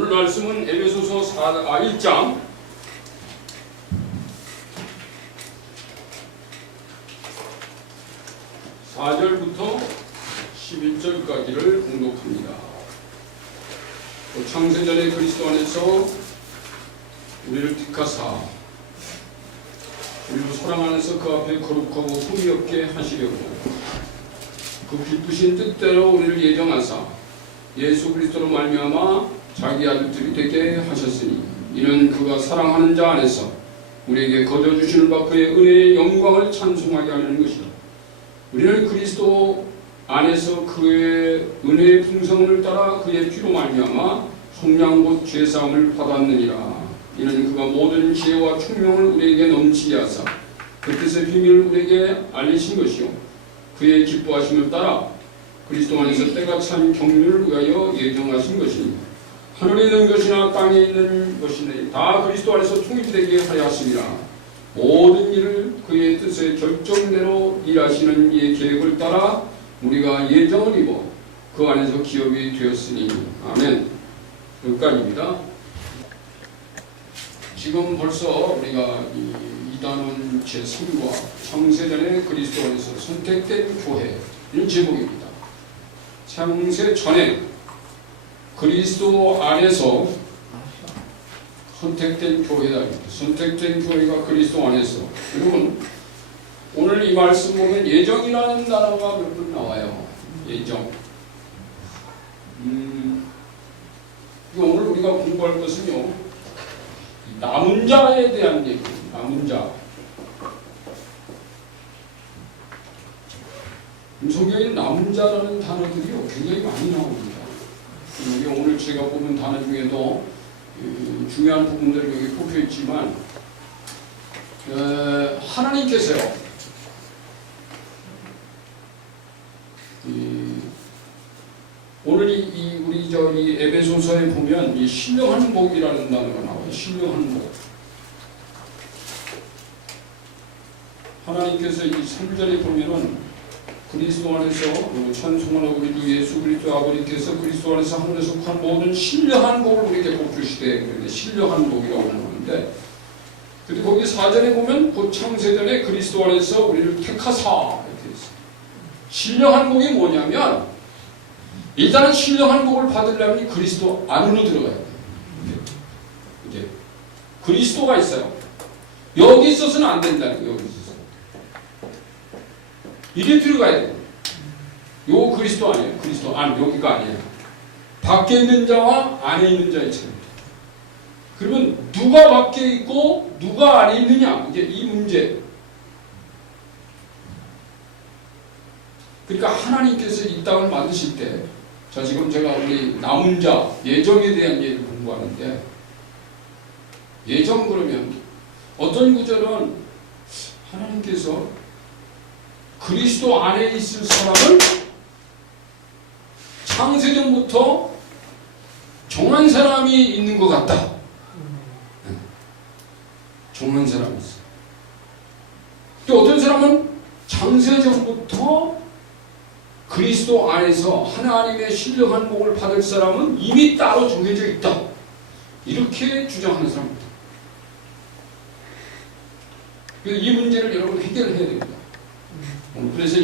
오늘 말씀은 에베소서 1장 4절부터 11절까지를 공독합니다. 창세전에 그리스도 안에서 우리를 택하사 우리로 사랑 안에서 그 앞에 거룩하고 흠이 없게 하시려고 그 기쁘신 뜻대로 우리를 예정하사 예수 그리스도로 말미암아 자기 아들들이 되게 하셨으니 이는 그가 사랑하는 자 안에서 우리에게 거저 주시는 바 그의 은혜의 영광을 찬송하게 하는 것이다. 우리는 그리스도 안에서 그의 은혜의 풍성을 따라 그의 피로 말미암아 속량 곧 죄사함을 받았느니라. 이는 그가 모든 지혜와 총명을 우리에게 넘치게 하사 그 뜻의 비밀을 우리에게 알리신 것이요 그의 기뻐하심을 따라 그리스도 안에서 때가 찬 경륜을 위하여 예정하신 것이니 하늘에 있는 것이나 땅에 있는 것이나 다 그리스도 안에서 통일되게 하여 하심이라. 모든 일을 그의 뜻의 결정대로 일하시는 이의 계획을 따라 우리가 예정을 입어 그 안에서 기업이 되었으니. 아멘. 여기까지입니다. 지금 벌써 우리가 이단원 제3과 창세전에 그리스도 안에서 선택된 교회는 제목입니다. 창세전에 그리스도 안에서 선택된 교회다. 선택된 교회가 그리스도 안에서. 여러분 오늘 이 말씀 보면 예정이라는 단어가 몇 번 나와요. 예정. 오늘 우리가 공부할 것은요, 남은 자에 대한 얘기. 남은 자. 성경에 남은 자라는 단어들이요 굉장히 많이 나옵니다. 여기 오늘 제가 보는 단어 중에도 중요한 부분들이 여기 뽑혀 있지만 하나님께서요 오늘 우리 이 에베소서에 보면 이 신령한 복이라는 단어가 나와요. 신령한 복. 하나님께서 이 3절에 보면은 그리스도 안에서 찬송하는 우리도 예수 그리스도 아버지께서 그리스도 안에서 하늘에 속한 모든 신령한 복을 우리에게 복 주시되 신령한 복이라고 하는데, 근데 거기 4절에 보면 곧 창세전에 그리스도 안에서 우리를 택하사 이렇게 있어요. 신령한 복이 뭐냐면 일단은 신령한 복을 받으려면 그리스도 안으로 들어가야 돼요. 이제 그리스도가 있어요. 여기 있어서는 안 된다는 거예요. 여기 있어서. 이리 들어가야 돼요. 요 그리스도 아니에요. 그리스도 안, 여기가 아니에요. 밖에 있는 자와 안에 있는 자의 차이입니다. 그러면 누가 밖에 있고 누가 안에 있느냐, 이제 이 문제. 그러니까 하나님께서 이 땅을 만드실 때, 자 지금 제가 우리 남은 자, 예정에 대한 얘기를 공부하는데, 예정 그러면 어떤 구절은 하나님께서 그리스도 안에 있을 사람을 창세전부터 정한 사람이 있는 것 같다. 정한 사람이 있어. 또 어떤 사람은 창세전부터 그리스도 안에서 하나님의 신령한 복을 받을 사람은 이미 따로 정해져 있다. 이렇게 주장하는 사람입니다. 이 문제를 여러분 해결해야 됩니다. 그래서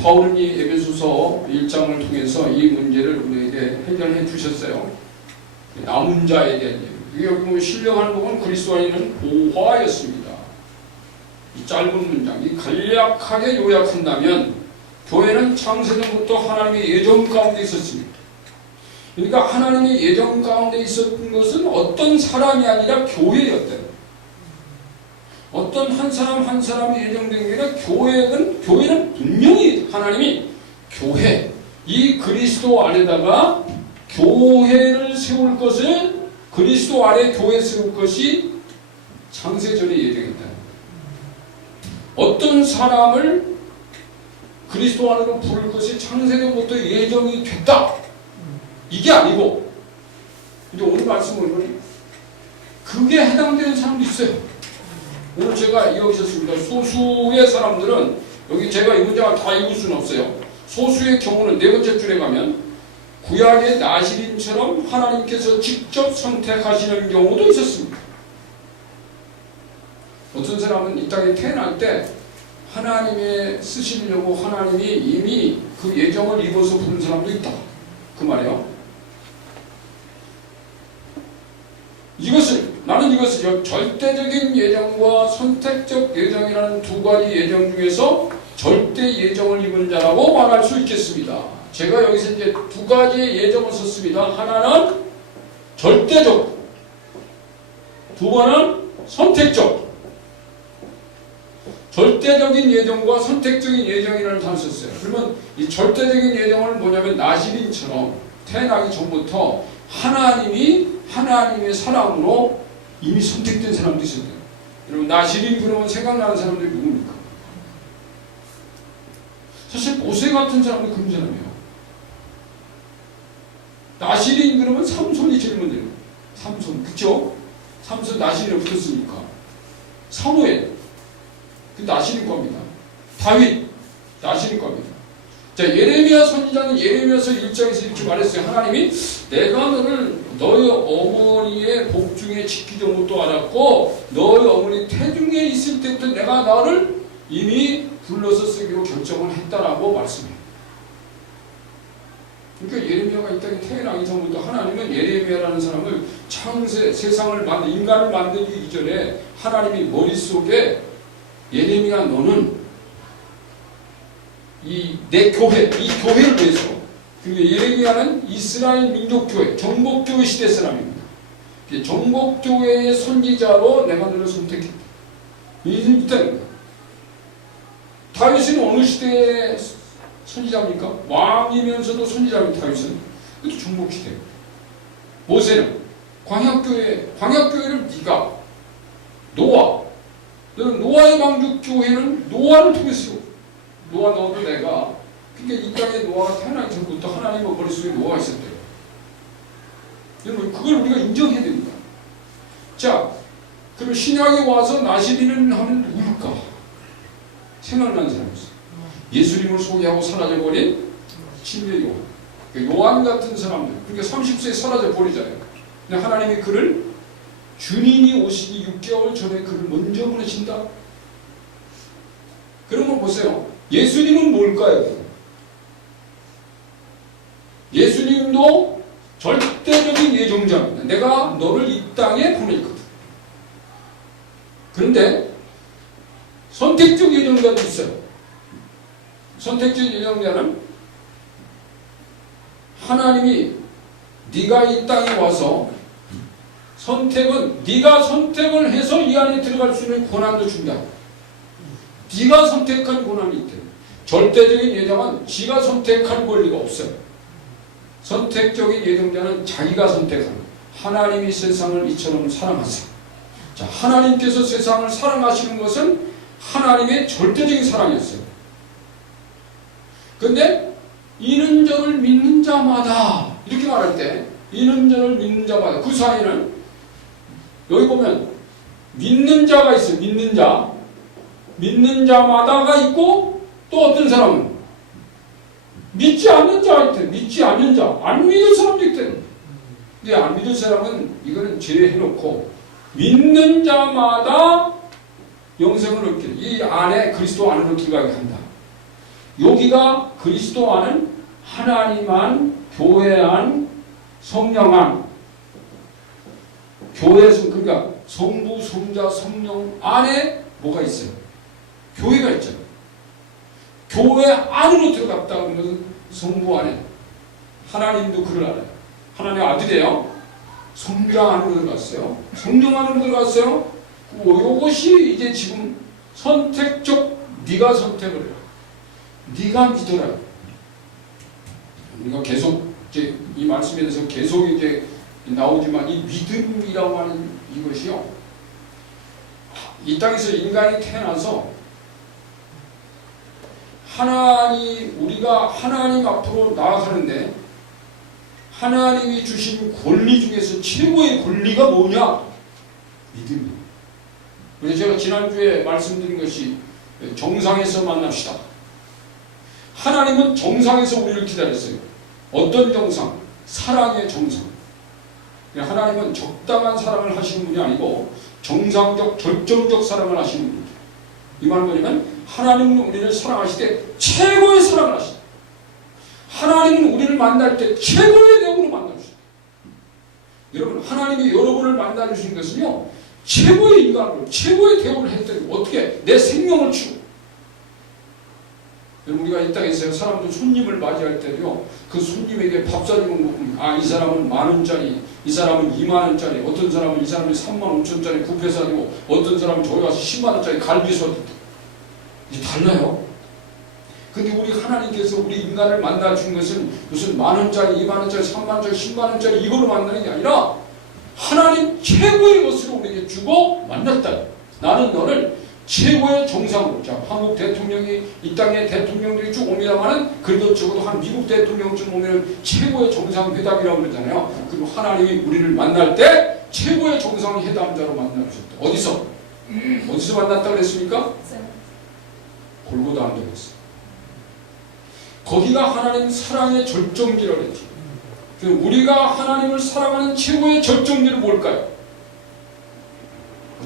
바울은 이 에베소서 1장을 통해서 이 문제를 우리에게 해결해 주셨어요. 남은 자에 대한 얘기. 여기 보면 신령한 복은 그리스도 안에 있는 보화였습니다. 이 짧은 문장, 이 간략하게 요약한다면 교회는 창세전부터 하나님의 예정 가운데 있었습니다. 그러니까 하나님의 예정 가운데 있었던 것은 어떤 사람이 아니라 교회였대요. 어떤 한 사람 한 사람이 예정된 게 아니라 교회는 분명히 하나님이 교회, 이 그리스도 안에다가 교회를 세울 것을, 그리스도 안에 교회 세울 것이 창세전에 예정했다. 어떤 사람을 그리스도 안으로 부를 것이 창세전부터 예정이 됐다. 이게 아니고, 이제 오늘 말씀을 보니 그게 해당되는 사람도 있어요. 오늘 제가 이야기했습니다. 소수의 사람들은, 여기 제가 이 문장을 다 읽을 수는 없어요. 소수의 경우는 네 번째 줄에 가면 구약의 나시린처럼 하나님께서 직접 선택하시는 경우도 있었습니다. 어떤 사람은 이 땅에 태어날 때 하나님의 쓰시려고 하나님이 이미 그 예정을 입어서 부른 사람도 있다. 그 말이에요. 나는 이것을 절대적인 예정과 선택적 예정이라는 두 가지 예정 중에서 절대 예정을 입은 자라고 말할 수 있겠습니다. 제가 여기서 이제 두 가지의 예정을 썼습니다. 하나는 절대적, 두 번은 선택적. 절대적인 예정과 선택적인 예정이라는 단어를 썼어요. 그러면 이 절대적인 예정을 뭐냐면 나시린처럼 태어나기 전부터 하나님의 사랑으로 이미 선택된 사람도 있었대요. 여러분 나시린 그러면 생각나는 사람들이 누굽니까? 사실 모세 같은 사람도 그런 사람이에요. 나시린 그러면 삼손이 제일 먼저. 삼손, 그쵸? 삼손 나시린에 붙었으니까. 사무엘, 그 나시린 겁니다. 다윗, 나시린 겁니다. 자, 예레미야 선지자는 예레미야서 1장에서 이렇게 말했어요. 하나님이 내가 너를 너희 어머니의 복중에 지키던 것도 알았고 너희 어머니 태중에 있을 때부터 내가 너를 이미 불러서 쓰기로 결정을 했다라고 말씀해요. 그러니까 예레미야가 이 땅에 태어나기 전부터 하나님은 예레미야라는 사람을 세상을 인간을 만들기 이전에 하나님이 머릿속에 예레미야 너는 내 교회를 위해서, 그리고 예레미야는 이스라엘 민족교회, 정복교회 시대 사람입니다. 정복교회의 선지자로 내가 너를 선택했다. 일단 다윗은 어느 시대의 선지자입니까? 왕이면서도 선지자입니다. 다윗은. 그것도 정복시대. 모세는 광야교회를 네가 너는 노아의 방주교회는 노아를 통했어. 노아 너도 내가, 그러니까 이 땅에 노아가 태어나기 전부터 하나님의 머릿속에 노아가 있었대요. 여러분 그걸 우리가 인정해야 됩니다. 자, 그럼 신약에 와서 나시린은 하면 누굴까? 생각나는 사람이 있어요. 예수님을 소개하고 사라져버린 침례 요한. 그러니까 요한 같은 사람들, 그러니까 30세에 사라져버리잖아요. 근데 하나님이 그를 주님이 오시기 6개월 전에 그를 먼저 보내신다. 그런 걸 보세요. 예수님은 뭘까요? 예수님도 절대적인 예정자입니다. 내가 너를 이 땅에 보낼 거다. 그런데 선택적 예정자도 있어요. 선택적 예정자는 하나님이 네가 이 땅에 와서 네가 선택을 해서 이 안에 들어갈 수 있는 권한도 준다. 네가 선택한 권한이 있대. 절대적인 예정은 지가 선택할 권리가 없어요. 선택적인 예정자는 자기가 선택하는, 하나님이 세상을 이처럼 사랑하세요. 자, 하나님께서 세상을 사랑하시는 것은 하나님의 절대적인 사랑이었어요. 그런데 이는 저를 믿는 자마다 이렇게 말할 때 이는 저를 믿는 자마다, 그 사이에는 여기 보면 믿는 자가 있어요. 믿는 자마다가 있고, 또 어떤 사람은 믿지 않는 자가 있대. 믿지 않는 자, 안 믿을 사람도 있대. 근데 안 믿을 사람은 이거는 제외해놓고 믿는 자마다 영생을 얻게, 이 안에 그리스도 안으로 들어가게 한다. 여기가 그리스도 안은 하나님 안, 교회 안, 성령 안, 교회에서, 그러니까 성부, 성자, 성령 안에 뭐가 있어요? 교회가 있잖아요. 교회 안으로 들어갔다 그러면 성부 안에, 하나님도 그를 알아요. 하나님의 아들이에요. 성자 안으로 들어갔어요. 성령 안으로 들어갔어요. 이것이 이제 지금 선택적, 네가 선택을 해요. 네가 믿어라. 우리가 계속 이제 이 말씀에 대해서 계속 이제 나오지만, 이 믿음이라고 하는 이것이요, 이 땅에서 인간이 태어나서 우리가 하나님 앞으로 나아가는데 하나님이 주신 권리 중에서 최고의 권리가 뭐냐? 믿음이에요. 그래서 제가 지난주에 말씀드린 것이 정상에서 만납시다. 하나님은 정상에서 우리를 기다렸어요. 어떤 정상? 사랑의 정상. 하나님은 적당한 사랑을 하시는 분이 아니고 정상적, 절정적 사랑을 하시는 분입니다. 이 말은 뭐냐면 하나님은 우리를 사랑하시되 최고의 사랑을 하시다. 하나님은 우리를 만날 때 최고의 대우로 만나주시다. 여러분, 하나님이 여러분을 만나주신 것은요, 최고의 인간으로 최고의 대우를 했더니 어떻게 내 생명을 주고. 여러분, 우리가 이 땅에서 사람들 손님을 맞이할 때도요, 그 손님에게 밥 사주는 거, 아, 이 사람은 10,000원짜리, 이 사람은 20,000원짜리, 어떤 사람은 이 사람이 35,000원짜리 뷔페 사주고, 어떤 사람은 저기 가서 100,000원짜리 갈비 사주고. 이게 달라요. 근데 우리 하나님께서 우리 인간을 만나 준 것은 무슨 10,000원짜리, 20,000원짜리, 30,000원짜리, 100,000원짜리 이걸로 만나는 게 아니라 하나님 최고의 것으로 우리에게 주고 만났다. 나는 너를 최고의 정상으로. 자, 한국 대통령이 이 땅에 대통령들이 쭉 옵니다만은 그래도 적어도 한 미국 대통령쯤 오면 최고의 정상회담이라고 그러잖아요. 그리고 하나님이 우리를 만날 때 최고의 정상회담자로 만나주셨다. 어디서? 어디서 만났다 그랬습니까? 골고다 언덕에서. 거기가 하나님 사랑의 절정지라고 했죠. 우리가 하나님을 사랑하는 최고의 절정지는 뭘까요?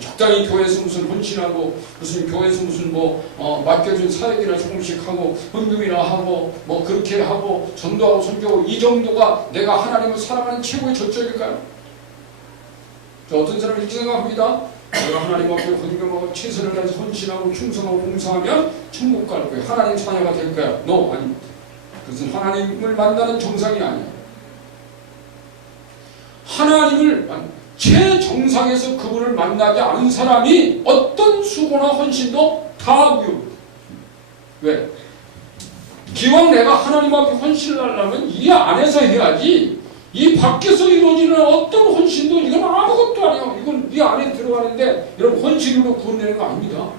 적당히 교회에서 무슨 헌신하고 무슨 교회에서 무슨 맡겨준 사역이나 조금씩 하고 헌금이나 하고 그렇게 하고 전도하고 선교하고 이 정도가 내가 하나님을 사랑하는 최고의 절정일까요? 어떤 사람은 이렇게 생각합니다. 내가 하나님 앞에 헌금하고 최선을 다해서 헌신하고 충성하고 봉사하면 천국 갈 거예요. 하나님 자녀가 될 거야. No, 아닙니다. 그것은 하나님을 만나는 정상이 아니에요. 하나님을 최정상에서 그분을 만나지 않은 사람이 어떤 수고나 헌신도 다 무효입니다. 왜? 기왕 내가 하나님 앞에 헌신을 하려면 이 안에서 해야지 이 밖에서 이루어지는 어떤 헌신도 이건 아무것도 아니에요. 이건 이 안에 들어가는데 여러분 헌신으로 구원되는 거 아닙니다.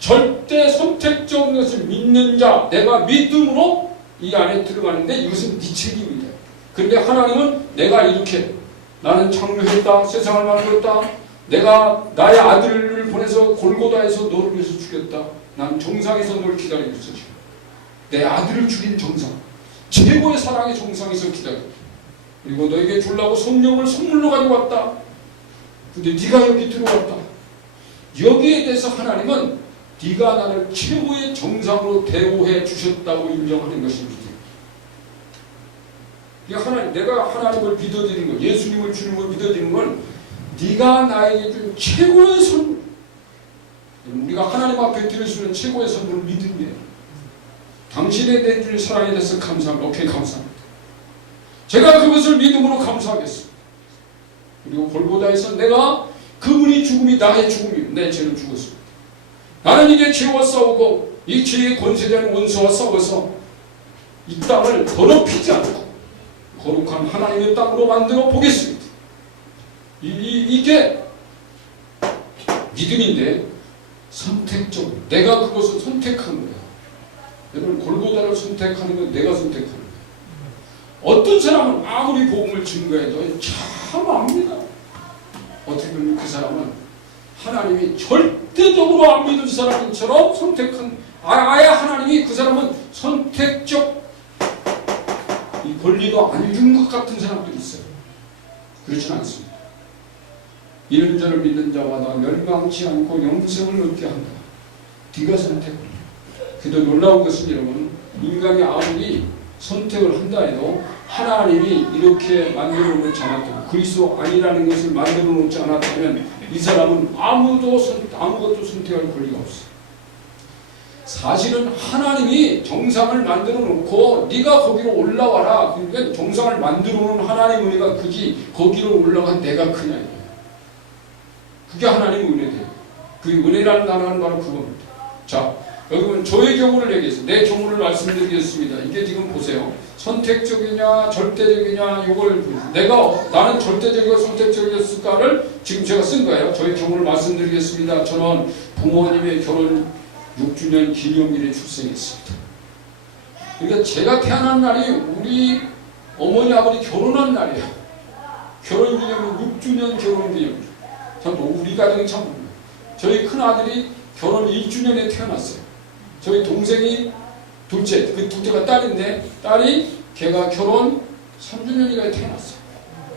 절대 선택적인 것을 믿는 자, 내가 믿음으로 이 안에 들어가는데 이것은 네 책임이다. 그런데 하나님은 내가 이렇게 나는 창조했다. 세상을 만들었다. 내가 나의 아들을 보내서 골고다에서 너를 위해서 죽였다. 난 정상에서 널 기다리고 있어 지금. 내 아들을 죽인 정상. 최고의 사랑의 정상에서 기다려. 그리고 너에게 주려고 성령을 선물로 가지고 왔다. 근데 네가 여기 들어왔다. 여기에 대해서 하나님은 네가 나를 최고의 정상으로 대우해 주셨다고 인정하는 것입니다. 하나님, 내가 하나님을 믿어드리는 것, 예수님을 주는 걸 믿어드리는 건 네가 나에게 준 최고의 선물. 우리가 하나님 앞에 드릴 수 있는 최고의 선물을 믿음이에요. 당신의 내주의 사랑에 대해서 감사합니다. 오케이, 감사합니다. 제가 그것을 믿음으로 감사하겠습니다. 그리고 골고다에서 내가 그분이 죽음이 나의 죽음이고 내 죄는 죽었습니다. 나는 이제 죄와 싸우고 이 죄의 권세자인 원수와 싸워서 이 땅을 더럽히지 않고 거룩한 하나님의 땅으로 만들어 보겠습니다. 이게 믿음인데 선택적으로 내가 그것을 선택하는 거야. 여러분, 골고다를 선택하는 건 내가 선택하는 거야. 어떤 사람은 아무리 복음을 증거해도 참 압니다. 어떻게 보면 그 사람은 하나님이 절대적으로 안 믿은 사람처럼 선택한, 아예 하나님이 그 사람은 선택적 이 권리도 안 준 것 같은 사람들이 있어요. 그렇지는 않습니다. 이런 자를 믿는 자마다 멸망치 않고 영생을 얻게 한다. 네가 선택을. 그래도 놀라운 것은 여러분, 인간이 아무리 선택을 한다 해도 하나님이 이렇게 만들어 놓지 않았다면, 그리스도 아니라는 것을 만들어 놓지 않았다면 이 사람은 아무것도 선택할 권리가 없어요. 사실은 하나님이 정상을 만들어 놓고 네가 거기로 올라와라. 그러니까 정상을 만들어 놓은 하나님 은혜가 크지 거기로 올라간 내가 크냐. 그게 하나님의 은혜돼요. 그 은혜라는 단어는 바로 그겁니다. 자, 여러분, 저의 경우를 얘기해서 내 경우를 말씀드리겠습니다. 이게 지금 보세요. 선택적이냐 절대적이냐 이걸 나는 절대적이고 선택적이었을까를 지금 제가 쓴 거예요. 저의 경우를 말씀드리겠습니다. 저는 부모님의 결혼 6주년 기념일에 출생했습니다. 그러니까 제가 태어난 날이 우리 어머니 아버지 결혼한 날이에요. 결혼 기념일 6주년 결혼 기념일. 참 우리 가정이 참 저희 큰 아들이 결혼 1주년에 태어났어요. 저희 동생이 둘째, 그 둘째가 딸인데 딸이 걔가 결혼 3주년이가 태어났어요.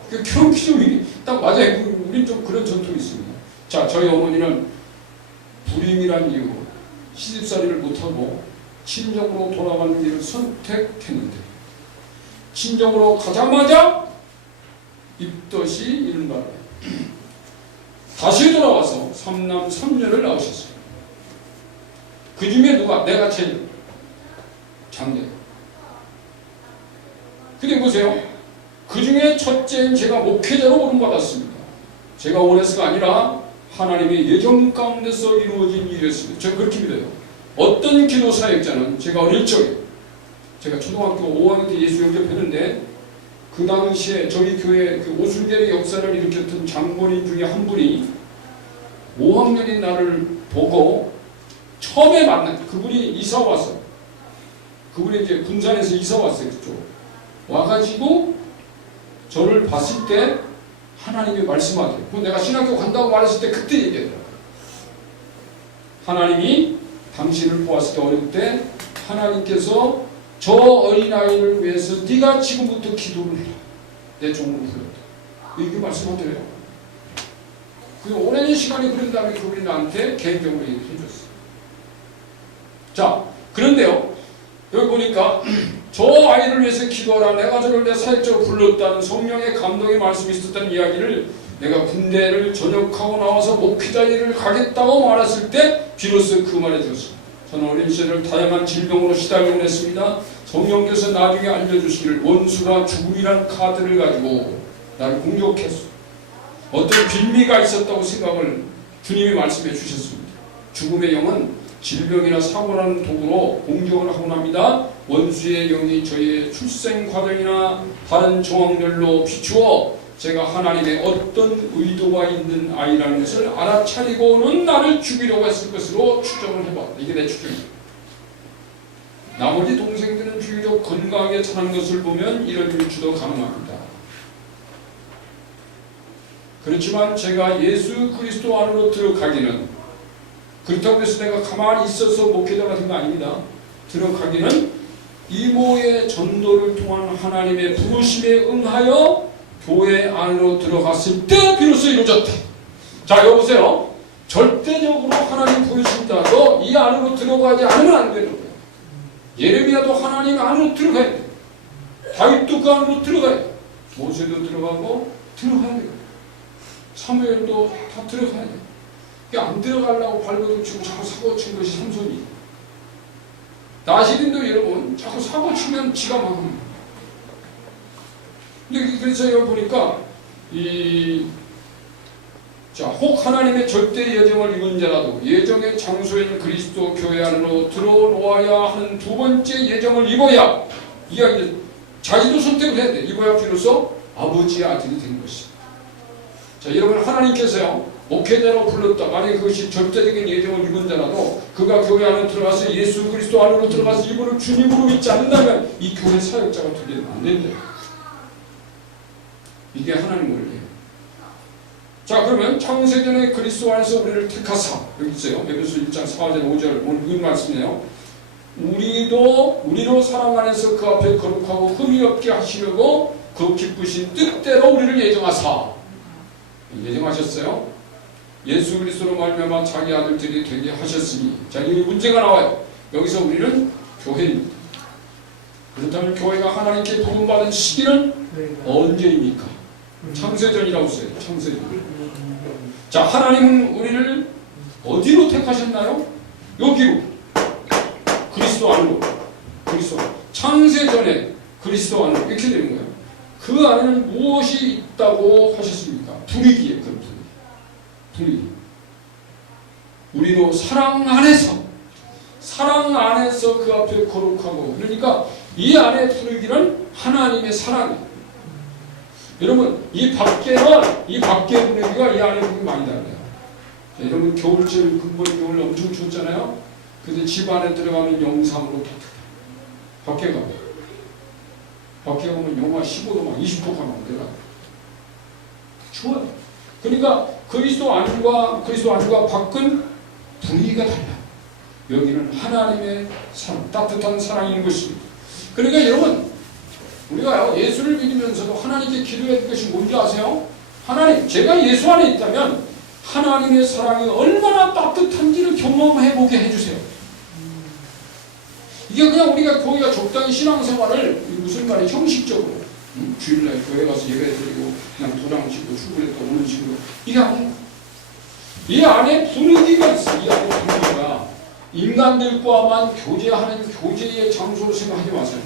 그 결혼 기념일이 딱 맞아요. 우린 좀 그런 전통이 있습니다. 자, 저희 어머니는 불임이란 이유로 시집살이를 못하고 친정으로 돌아가는 길을 선택했는데 친정으로 가자마자 입덧이 이른 바람에 다시 돌아와서 3남 3녀를 낳으셨어요. 그 중에 누가? 내가 제일 장녀. 근데 보세요. 그 중에 첫째인 제가 목회자로 부름받았습니다. 제가 원해서가 아니라 하나님의 예정 가운데서 이루어진 일이었습니다. 저는 그렇게 믿어요. 어떤 기도 사역자는 제가 어릴 적에 제가 초등학교 5학년 때 예수 영접했는데 그 당시에 저희 교회 그 오순절의 역사를 일으켰던 장본인 중에 한 분이 5학년인 나를 보고 처음에 만난 그분이 이사 와서 그분이 이제 군산에서 이사 왔어요. 그쪽 와가지고 저를 봤을 때 하나님이 말씀하대요. 그럼 내가 신학교 간다고 말했을 때 그때 얘기하더라고요. 하나님이 당신을 보았을 때 어릴 때 하나님께서 저 어린아이를 위해서 네가 지금부터 기도를 해라. 내 종으로 불렀다. 이렇게 말씀하더래요. 그 오랜 시간이 흐른 다음에 그분이 나한테 개인적으로 얘기를 해줬어요. 자, 그런데요. 여기 보니까 저 아이를 위해서 기도하라. 내가 저를 내 사역적으로 불렀다는 성령의 감동의 말씀이 있었다는 이야기를 내가 군대를 전역하고 나와서 목회자 일을 가겠다고 말했을 때 비로소 그 말을 들었습니다. 저는 어린 시절 다양한 질병으로 시달리곤 했습니다. 성령께서 나중에 알려주시기를 원수가 죽음이란 카드를 가지고 나를 공격했어. 어떤 빌미가 있었다고 생각을 주님이 말씀해 주셨습니다. 죽음의 영은 질병이나 사고라는 도구로 공격을 하곤 합니다. 원수의 영이 저희의 출생 과정이나 다른 정황들로 비추어 제가 하나님의 어떤 의도가 있는 아이라는 것을 알아차리고는 나를 죽이려고 했을 것으로 추정을 해봤다. 이게 내 추정이에요. 나머지 동생들은 비교적 건강하게 자란 것을 보면 이런 유추도 가능합니다. 그렇지만 제가 예수 그리스도 안으로 들어가기는 그렇다고 해서 내가 가만히 있어서 목회자가 된 거 아닙니다. 들어가기는 이모의 전도를 통한 하나님의 부르심에 응하여 교회 안으로 들어갔을 때 비로소 이루어졌다. 자, 여보세요. 절대적으로 하나님 보여준다고 이 안으로 들어가지 않으면 안 되는 거예요. 예레미야도 하나님 안으로 들어가야 돼요. 다윗도 그 안으로 들어가야 돼요. 모세도 들어가고 들어가야 돼요. 사무엘도 다 들어가야 돼요. 안 들어가려고 발버둥 치고 자꾸 사고 친 것이 삼손이. 나시린도 여러분 자꾸 사고 치면 지가 망합니다. 근데 그래서 여기 보니까 혹 하나님의 절대 예정을 이룬 자라도 예정의 장소인 그리스도 교회 안으로 들어놓아야 하는 두 번째 예정을 입어야 이야기 자기도 선택을 해야 돼. 입어야 비로소 아버지의 아들이 된 것입니다. 자, 여러분 하나님께서요 목회자로 불렀다. 만약 그것이 절대적인 예정을 입은 자라도 그가 교회 안에 들어가서 예수 그리스도 안으로 들어가서 이분을 주님으로 믿지 않는다면 이 교회 사역자가 되면 안 된대요. 이게 하나님 원리예요. 자, 그러면 창세전에 그리스도 안에서 우리를 택하사 여기 있어요. 에베소 1장 4절 5절 오늘 그 말씀이에요. 우리로 사랑 안에서 그 앞에 거룩하고 흠이 없게 하시려고 그 기쁘신 뜻대로 우리를 예정하사 예정하셨어요. 예수 그리스도로 말미암아 자기 아들들이 되게 하셨으니 자, 이 문제가 나와요. 여기서 우리는 교회입니다. 그렇다면 교회가 하나님께 부름받은 시기는 언제입니까? 창세전이라고 써요. 창세전. 자, 하나님은 우리를 어디로 택하셨나요? 여기로. 그리스도 안으로. 그리스도 안으로. 창세전에 그리스도 안으로. 이렇게 되는 거예요. 그 안에는 무엇이 있다고 하셨습니까? 분위기에 그 분위기. 우리로 사랑 안에서 그 앞에 거룩하고 그러니까 이 안의 분위기는 하나님의 사랑이에요. 여러분 이 밖의 분위기가 이 안의 분위기 많이 달라요. 자, 여러분 겨울철 근본의 겨울 엄청 추웠잖아요. 근데 집 안에 들어가면 영상으로 밖에 가면 영하 15도 막 20도 가면 내가 추워요. 그러니까 그리스도 안과 밖은 분위기가 달라요. 여기는 하나님의 사랑, 따뜻한 사랑인 것입니다. 그러니까 여러분 우리가 예수를 믿으면서도 하나님께 기도해야 될 것이 뭔지 아세요? 하나님, 제가 예수 안에 있다면 하나님의 사랑이 얼마나 따뜻한지를 경험해보게 해주세요. 이게 그냥 우리가 거기가 적당히 신앙생활을 무슨 말이 형식적으로 주일날 교회 가서 예배 드리고 그냥 도장 치고 출근했다 오는 식으로 이게 아니에요. 이 안에 분위기가 있어. 이 안에 분위기가 인간들과만 교제하는 교제의 장소로 생각하지 마세요.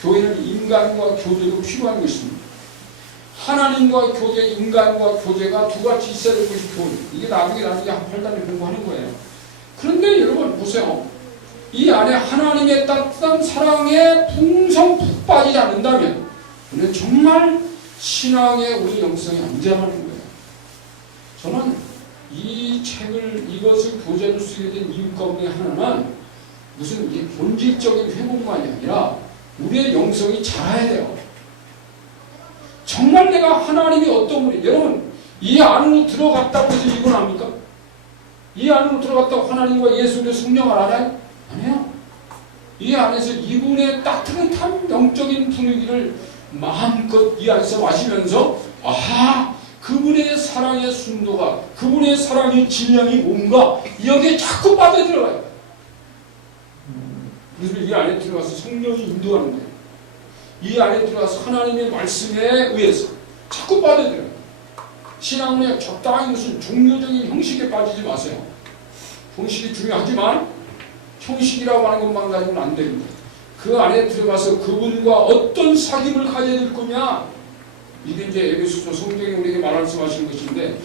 교회는 인간과 교제도 필요한 것입니다. 하나님과 교제, 인간과 교제가 두 가지 있어야 될 것이 교회. 이게 나중에 한 8단에 공부하는 거예요. 그런데 여러분 보세요. 이 안에 하나님의 따뜻한 사랑에 풍성 푹 빠지지 않는다면 우리는 정말 신앙의 우리 영성이 안전하는 거예요. 저는 이 책을 이것을 교재로 쓰게 된 이유 가운데 하나는 무슨 본질적인 회복만이 아니라 우리의 영성이 자라야 돼요. 정말 내가 하나님이 어떤 분이 여러분 이 안으로 들어갔다고 해서 이건 압니까? 이 안으로 들어갔다고 하나님과 예수의 성령을 알아요? 아니에요. 이 안에서 이분의 따뜻한 영적인 분위기를 마음껏 이 안에서 마시면서 아하 그분의 사랑의 순도가 그분의 사랑의 질량이 뭔가 여기에 자꾸 빠져들어가요. 그래서 이 안에 들어가서 성령이 인도하는 거예요. 이 안에 들어가서 하나님의 말씀에 의해서 자꾸 빠져들어요. 신앙은 적당히 무슨 종교적인 형식에 빠지지 마세요. 형식이 중요하지만 형식이라고 하는 것만 가지고는 안 됩니다. 그 안에 들어가서 그분과 어떤 사귐을 가져야 될 거냐 이게 이제 에베소서 성경이 우리에게 말씀하시는 것인데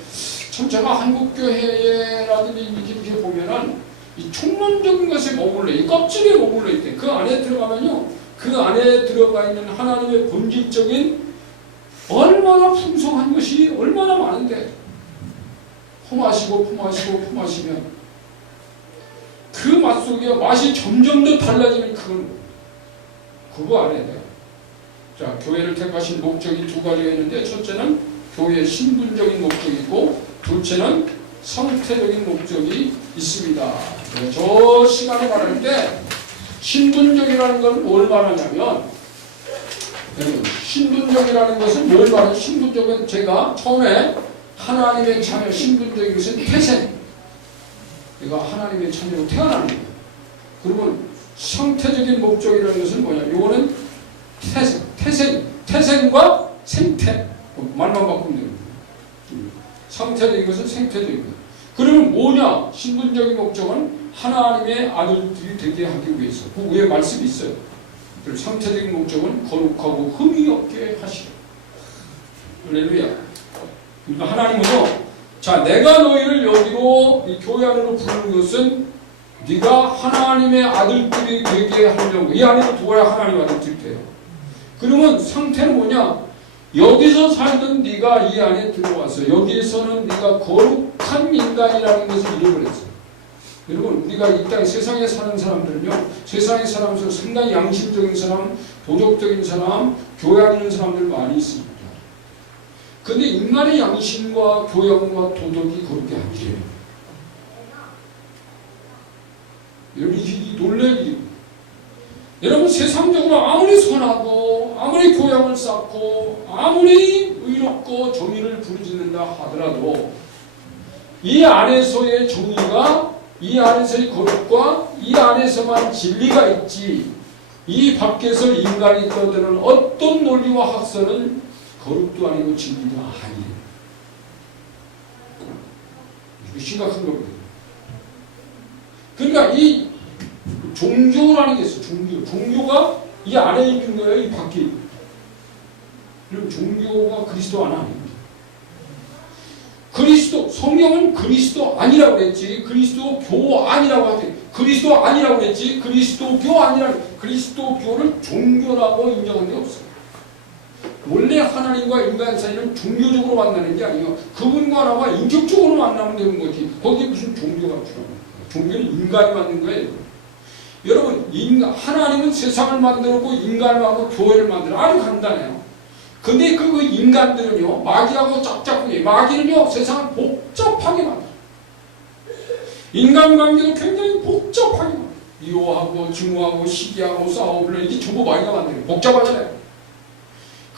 참 제가 한국교회라든지 이렇게 보면은 이 총론적인 것에 머물러 이 껍질에 머물러 있대. 그 안에 들어가면요 그 안에 들어가 있는 하나님의 본질적인 얼마나 풍성한 것이 얼마나 많은데 포마시면 그 맛 속에 맛이 점점 더 달라지는 그거 알아야 돼요. 자, 교회를 택하신 목적이 두 가지가 있는데 첫째는 교회의 신분적인 목적이고 둘째는 성태적인 목적이 있습니다. 저 시간에 말할 때 신분적이라는 건 뭘 말하냐면 신분적이라는 것은 뭘 말하냐면 신분적은 제가 처음에 하나님의 자녀 신분적인 것은 태생 내가 하나님의 자녀로 태어나는 거예요. 그러면 성태적인 목적이라는 것은 뭐냐 이거는 태생과 생태 말만 바꾸면 됩니다. 성태적인 것은 생태적인 것. 그러면 뭐냐 신분적인 목적은 하나님의 아들들이 되게 하기 위해서 그 위에 말씀이 있어요. 그리고 성태적인 목적은 거룩하고 흠이 없게 하시라. 할렐루야. 그러니까 하나님은 자 내가 너희를 여기로 이 교회 안으로 부르는 것은 네가 하나님의 아들들이 되게 하려고 이 안에서 두어야 하나님의 아들들이 돼요. 그러면 상태는 뭐냐 여기서 살던 네가 이 안에 들어와서 여기에서는 네가 거룩한 인간이라는 것을 잃어버렸어요. 여러분 우리가 이 땅에 세상에 사는 사람들은요 세상에 살면서 상당히 양심적인 사람 도덕적인 사람 교회 안에 있는 사람들 많이 있습니다. 그런데 인간의 양심과 교양과 도덕이 그렇게 안 돼요. 여러분 이 놀랄 일입니다. 여러분 세상적으로 아무리 선하고 아무리 교양을 쌓고 아무리 의롭고 정의를 부르짖는다 하더라도 이 안에서의 정의가 이 안에서의 거룩과 이 안에서만 진리가 있지 이 밖에서 인간이 떠드는 어떤 논리와 학설은 거룩도 아니고 진리도 아니에요. 이게 심각한 겁니다. 그러니까 이 종교라는 게 있어요. 종교가 이 안에 있는 거예요. 이 밖에. 그럼 종교가 그리스도 안 아닙니다. 그리스도 성경은 그리스도 아니라고 그랬지 그리스도 교 아니라고 하지 그리스도 아니라고 그랬지 그리스도교 아니라고 그리스도교를 종교라고 인정한 게 없어요. 원래 하나님과 인간 사이는 종교적으로 만나는 게 아니에요. 그분과 나와 인격적으로 만나면 되는 거지. 거기에 무슨 종교가 필요합니까? 종교는 인간이 만든 거예요. 여러분 하나님은 세상을 만들었고 인간을 만들고 교회를 만들어 아주 간단해요. 근데 그 인간들은요 마귀하고 짝짝꿍이 마귀는요 세상을 복잡하게 만들어요. 인간관계도 굉장히 복잡하게 만들어요. 미워하고 증오하고 시기하고 싸우고 이게 전부 마귀가 만들어요. 복잡하잖아요.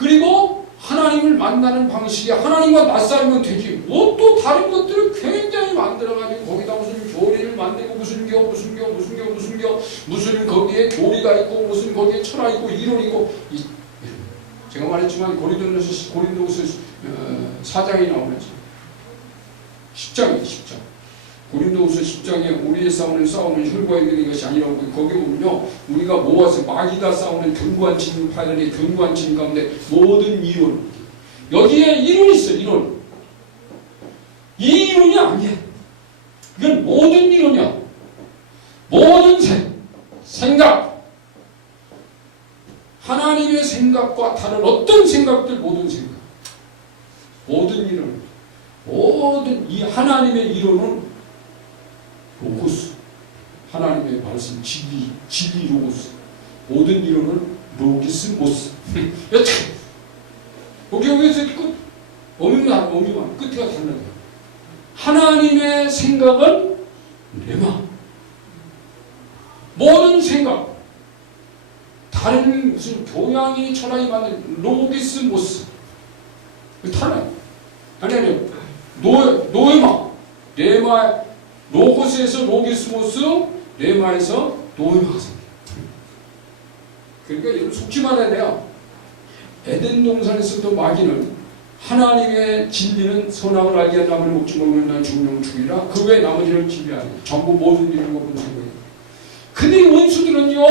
그리고 하나님을 만나는 방식이 하나님과 맞싸우면 되지. 뭐 또 다른 것들을 굉장히 만들어가지고 거기다 무슨 교리를 만들고 무슨 거기에 교리가 있고 무슨 거기에 철학 있고 이론 있고 제가 말했지만 고린도서 4장이 나오면서 10장이에요. 10장. 고린도서 10장에 우리의 싸움은 혈과 육의 것이 아니라고 거기 보면요. 우리가 모아서 마귀가 싸우는 견고한 진 파일의 견고한 진 가운데 모든 이론 여기에 이론이 있어요. 이론. 이 이론이 아니야. 이건 모든 이론이야. 모든 생각. 하나님의 생각과 다른 어떤 생각들 모든 생각. 모든 이론. 모든 이 하나님의 이론은 로고스. 하나님의 말씀 진리 로고스. 모든 이론은 로기스모스. 여기에서 어미만 끝에가 달라요. 하나님의 생각은 레마. 모든 생각. 다른 무슨 교양이 철학이 만든 로기스모스. 달라요. 아니 노에마. 레마. 로고스에서 로기스모스. 레마에서 노에마가 생겨요. 그러니까 여러분 속지 말아야 돼요. 에덴 동산에서도 마귀는 하나님의 진리는 선악을 알게 한 나무를 먹지 못하는 중용 죽이라. 그 외에 나머지는 진리 아니에요. 전부 모든 일을 먹은 생각이에요. 근데 원수들은요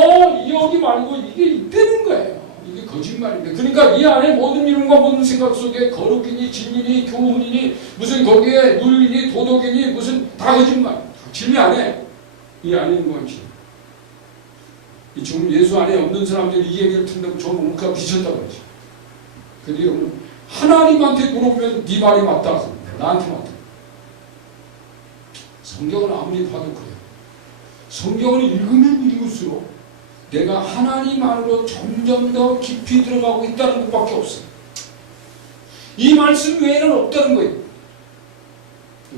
여기 말고 이게 있다는 거예요. 이게 거짓말입니다. 그러니까 이 안에 모든 이론과 모든 생각 속에 거룩이니 진리니 교훈이니 무슨 거기에 윤리니 도덕이니 무슨 다 거짓말. 진리 안에 이 안에 있는 건 진리. 지금 예수 안에 없는 사람들이 이 얘기를 듣는다고 저 뭔가 미쳤다고 그러죠. 근데 여러분 하나님한테 물어보면 네 말이 맞다. 나한테 맞다. 성경을 아무리 봐도 그래요. 성경을 읽으면 읽을수록 내가 하나님 안으로 점점 더 깊이 들어가고 있다는 것밖에 없어요. 이 말씀 외에는 없다는 거예요.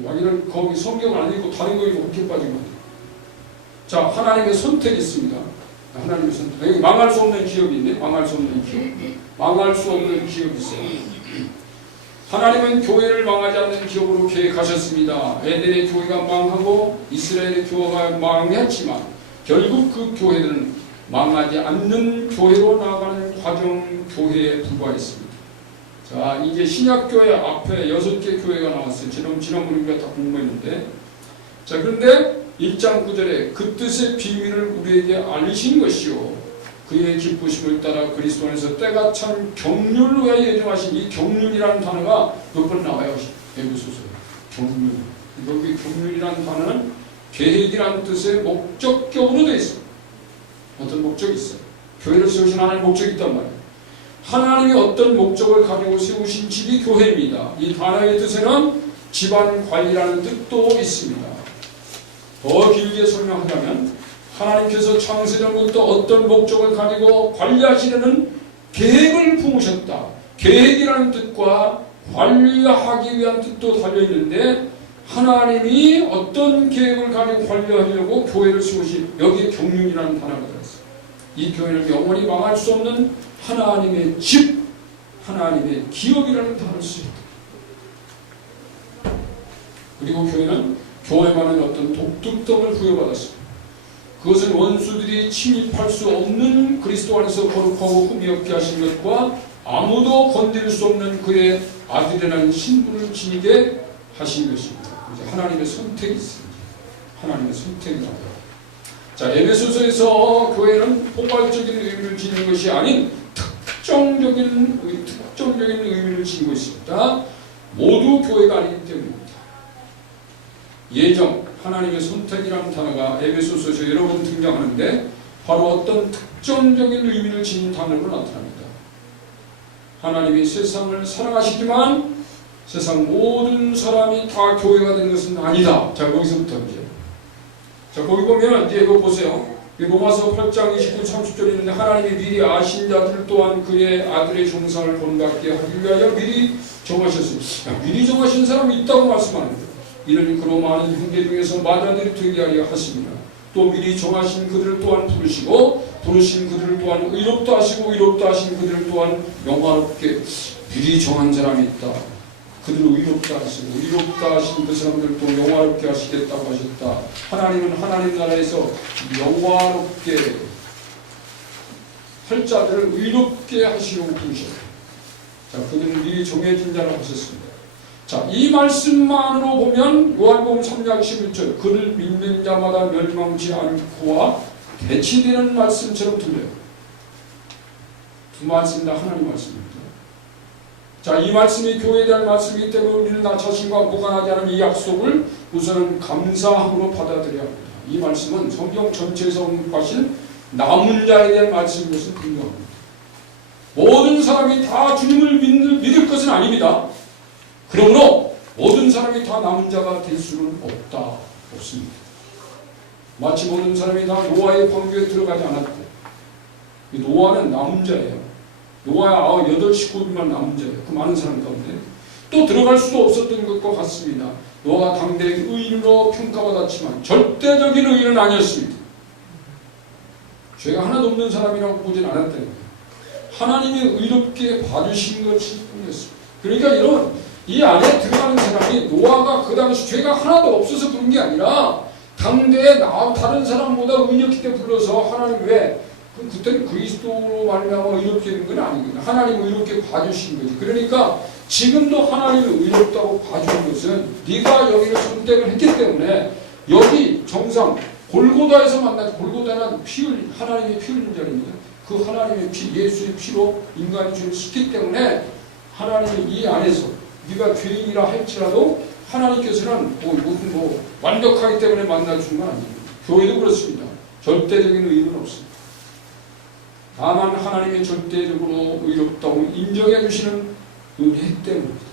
자기는 거기 성경을 안 읽고 다른 거 읽고 그렇게 빠진 거예요. 자, 하나님의 선택이 있습니다. 하나님의 선택. 여기 망할 수 없는 기업이 있네. 망할 수 없는 기업. 망할 수 없는 기업이 있어요. 하나님은 교회를 망하지 않는 기업으로 계획하셨습니다. 에덴의 교회가 망하고 이스라엘의 교회가 망했지만 결국 그 교회들은 망하지 않는 교회로 나아가는 과정 교회에 불과했습니다. 자, 이제 신약교회 앞에 6개 교회가 나왔어요. 지난번에 우리가 다 공부했는데, 자, 그런데 1장 9절에 그 뜻의 비밀을 우리에게 알리신 것이요 그의 기쁘심을 따라 그리스도 안에서 때가 참 경륜을 위하여 예정하신 이 경륜이라는 단어가 몇 번 나와요. 에베소서에. 경륜. 여기 경륜이라는 단어는 계획이라는 뜻의 목적격으로 되어 있어요. 어떤 목적이 있어요. 교회를 세우신 하나님의 목적이 있단 말이에요. 하나님이 어떤 목적을 가지고 세우신 집이 교회입니다. 이 단어의 뜻에는 집안 관리라는 뜻도 있습니다. 더 길게 설명하자면 하나님께서 창세전부터 어떤 목적을 가지고 관리하시려는 계획을 품으셨다. 계획이라는 뜻과 관리하기 위한 뜻도 달려있는데 하나님이 어떤 계획을 가지고 관리하려고 교회를 세우신 여기에 경륜이라는 단어가 들어있어요. 이 교회는 영원히 망할 수 없는 하나님의 집, 하나님의 기업이라는 단어를 쓰였다. 그리고 교회는 교회만은 어떤 독특성을 부여받았습니다. 그것은 원수들이 침입할 수 없는 그리스도 안에서 거룩하고 흠이 없게 하신 것과 아무도 건드릴 수 없는 그의 아들이라는 신분을 지니게 하신 것입니다. 하나님의 선택이 있습니다. 하나님의 선택이라고. 자, 에베소서에서 교회는 포괄적인 의미를 지닌 것이 아닌 특정적인 의미를 지니고 있습니다. 모두 교회가 아니기 때문입니다. 예정, 하나님의 선택이라는 단어가 에베소서에서 여러 번 등장하는데 바로 어떤 특정적인 의미를 지닌 단어로 나타납니다. 하나님이 세상을 사랑하시지만 세상 모든 사람이 다 교회가 되는 것은 아니다. 자, 거기서부터 이제. 자, 거기 보면 이제 이거 보세요. 로마서 8장 29, 30절에 있는데 하나님이 미리 아신 자들 또한 그의 아들의 종상을 본받게 하기 위하여 미리 정하셨습니다. 미리 정하신 사람이 있다고 말씀하는 거예요. 이는 그로 많은 형제 중에서 맏아들이 되게 하려 하십니다. 또 미리 정하신 그들을 또한 부르시고 부르신 그들을 또한 의롭다 하시고 의롭다 하신 그들을 또한 영화롭게 미리 정한 사람이 있다. 그들을 의롭다 하시고 의롭다 하신 그 사람들을 또 영화롭게 하시겠다고 하셨다. 하나님은 하나님 나라에서 영화롭게 할 자들을 의롭게 하시려고 부르셨다. 자, 그들은 미리 정해진 자라고 하셨습니다. 자, 이 말씀만으로 보면 요한복음 3장 11절 그를 믿는 자마다 멸망치 않고와 대치되는 말씀처럼 들려요. 두 말씀 다 하나님 말씀입니다. 자, 이 말씀이 교회에 대한 말씀이기 때문에 우리는 나 자신과 무관하지 않은 이 약속을 우선은 감사함으로 받아들여야 합니다. 이 말씀은 성경 전체에서 언급하신 남은 자에 대한 말씀인 것은 분명합니다. 모든 사람이 다 주님을 믿을 것은 아닙니다. 그러므로 모든 사람이 다 남은 자가 될 수는 없습니다. 마치 모든 사람이 다 노아의 방주에 들어가지 않았고, 노아는 남은 자예요. 노아의 8식구들만 남은 자예요. 그 많은 사람 가운데. 또 들어갈 수도 없었던 것과 같습니다. 노아가 당대의 의인으로 평가받았지만 절대적인 의인은 아니었습니다. 죄가 하나도 없는 사람이라고 보진 않았다는 거예요. 하나님이 의롭게 봐주신 것일 뿐이었습니다. 그러니까 이 안에 들어가는 사람이 노아가 그 당시 죄가 하나도 없어서 부른 게 아니라 당대에 다른 사람보다 의인이었기 때문에 불러서 하나님 왜 그때는 그리스도로 말미암아 의롭게 된 건 아니거든요. 하나님이 의롭게 봐주신 거지. 그러니까 지금도 하나님이 의롭다고 봐주는 것은 네가 여기를 선택을 했기 때문에 여기 정상 골고다에서 만나서 골고다는 피 흘린 하나님의 피 흘린 자리입니다. 그 하나님의 피, 예수의 피로 인간이 죄를 씻기 때문에 하나님이 이 안에서 네가 죄인이라 할지라도 하나님께서는 완벽하기 때문에 만나주는 건 아닙니다. 교회도 그렇습니다. 절대적인 의의는 없습니다. 다만 하나님의 절대적으로 의롭다고 인정해 주시는 은혜 때문입니다.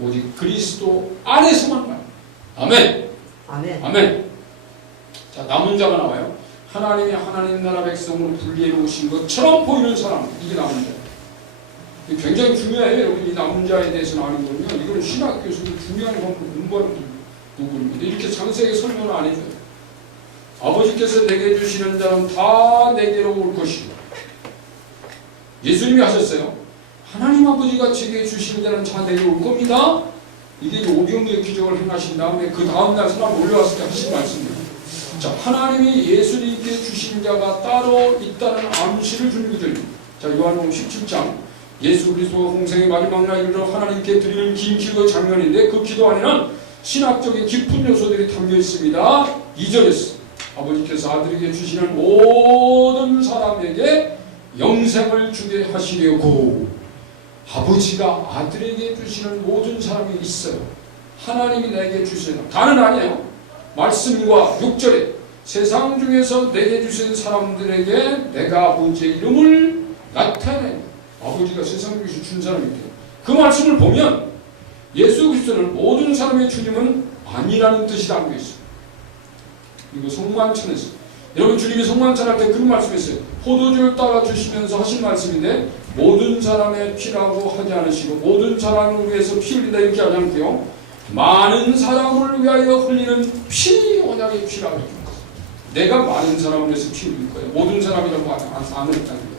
오직 그리스도 안에서만 말입니다. 아멘. 아멘. 아멘. 자, 남은 자가 나와요. 하나님이 하나님 나라 백성으로 분리해 놓으신 것처럼 보이는 사람, 이게 남은 자. 이게 굉장히 중요해요. 여러분, 이 남은 자에 대해서 아는 거는요. 이거는 신학교에서도 중요한 공부하는 부분입니다. 이렇게 상세하게 설명을 안 해줘요. 아버지께서 내게 주시는 자는 다 내게로 올 것이고, 예수님이 하셨어요. 하나님 아버지가 제게 주시는 자는 다 내게 올 겁니다. 이게 오병이어 기적을 행하신 다음에 그 다음날 사람 올려왔을 때 하신 말씀입니다. 자, 하나님이 예수님께 주신 자가 따로 있다는 암시를 준 구절입니다. 자, 요한복음 17장 예수 그리스도가 공생의 마지막 날 이르러 하나님께 드리는 긴 기도 장면인데 그 기도 안에는 신학적인 깊은 요소들이 담겨 있습니다. 2절에서 아버지께서 아들에게 주시는 모든 사람에게 영생을 주게 하시려고 아버지가 아들에게 주시는 모든 사람이 있어요. 하나님이 내게 주시는 다는 아니에요. 말씀과 6절에 세상 중에서 내게 주신 사람들에게 내가 아버지의 이름을 나타내 아버지가 세상 중에서 준 사람이에요. 그 말씀을 보면 예수 그리스도는 모든 사람의 주님은 아니라는 뜻이 담겨 있어요. 이거 성만찬에서 여러분 주님이 성만찬할 때 그런 말씀했어요. 포도주를 따라 주시면서 하신 말씀인데 모든 사람의 피라고 하지 않으시고 모든 사람을 위해서 피 흘린다 이렇게 하지 않고요. 많은 사람을 위하여 흘리는 피 언약의 피라고 합니다. 내가 많은 사람을 위해서 피 흘릴 거예요. 모든 사람이라고 안 했다는 거예요.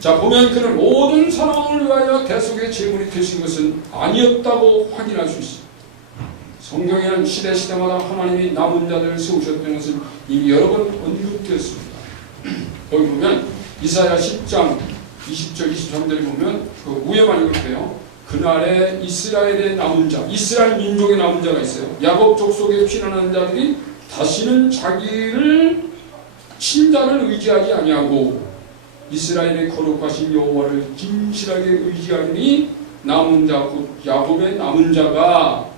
자, 보면 그는 모든 사람을 위하여 대속의 제물이 되신 것은 아니었다고 확인할 수 있습니다. 성경에는 시대마다 하나님이 남은 자들을 세우셨다는 것은 이미 여러 번 언급되었습니다. 거기 보면 이사야 10장 20절 23절에 보면 그 위에만 읽을게요. 그날에 이스라엘의 남은 자, 이스라엘 민족의 남은 자가 있어요. 야곱 족속에 피난한 자들이 다시는 자기를 친자를 의지하지 아니하고 이스라엘의 거룩하신 여호와를 진실하게 의지하니 남은 자, 곧 야곱의 남은 자가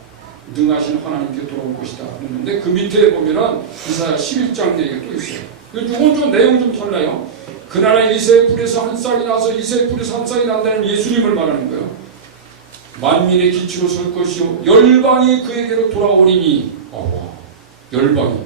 능하신 하나님께 돌아올 것이다. 그런데 그 밑에 보면은 이사야 11장 얘기가 또 있어요. 이건 좀 내용 좀 달라요. 그날에 이새의 뿔에서 한 싹이 나서 이새의 뿔에서 한 싹이 난다는 예수님을 말하는 거예요. 만민의 기치로 설 것이요 열방이 그에게로 돌아오리니 열방이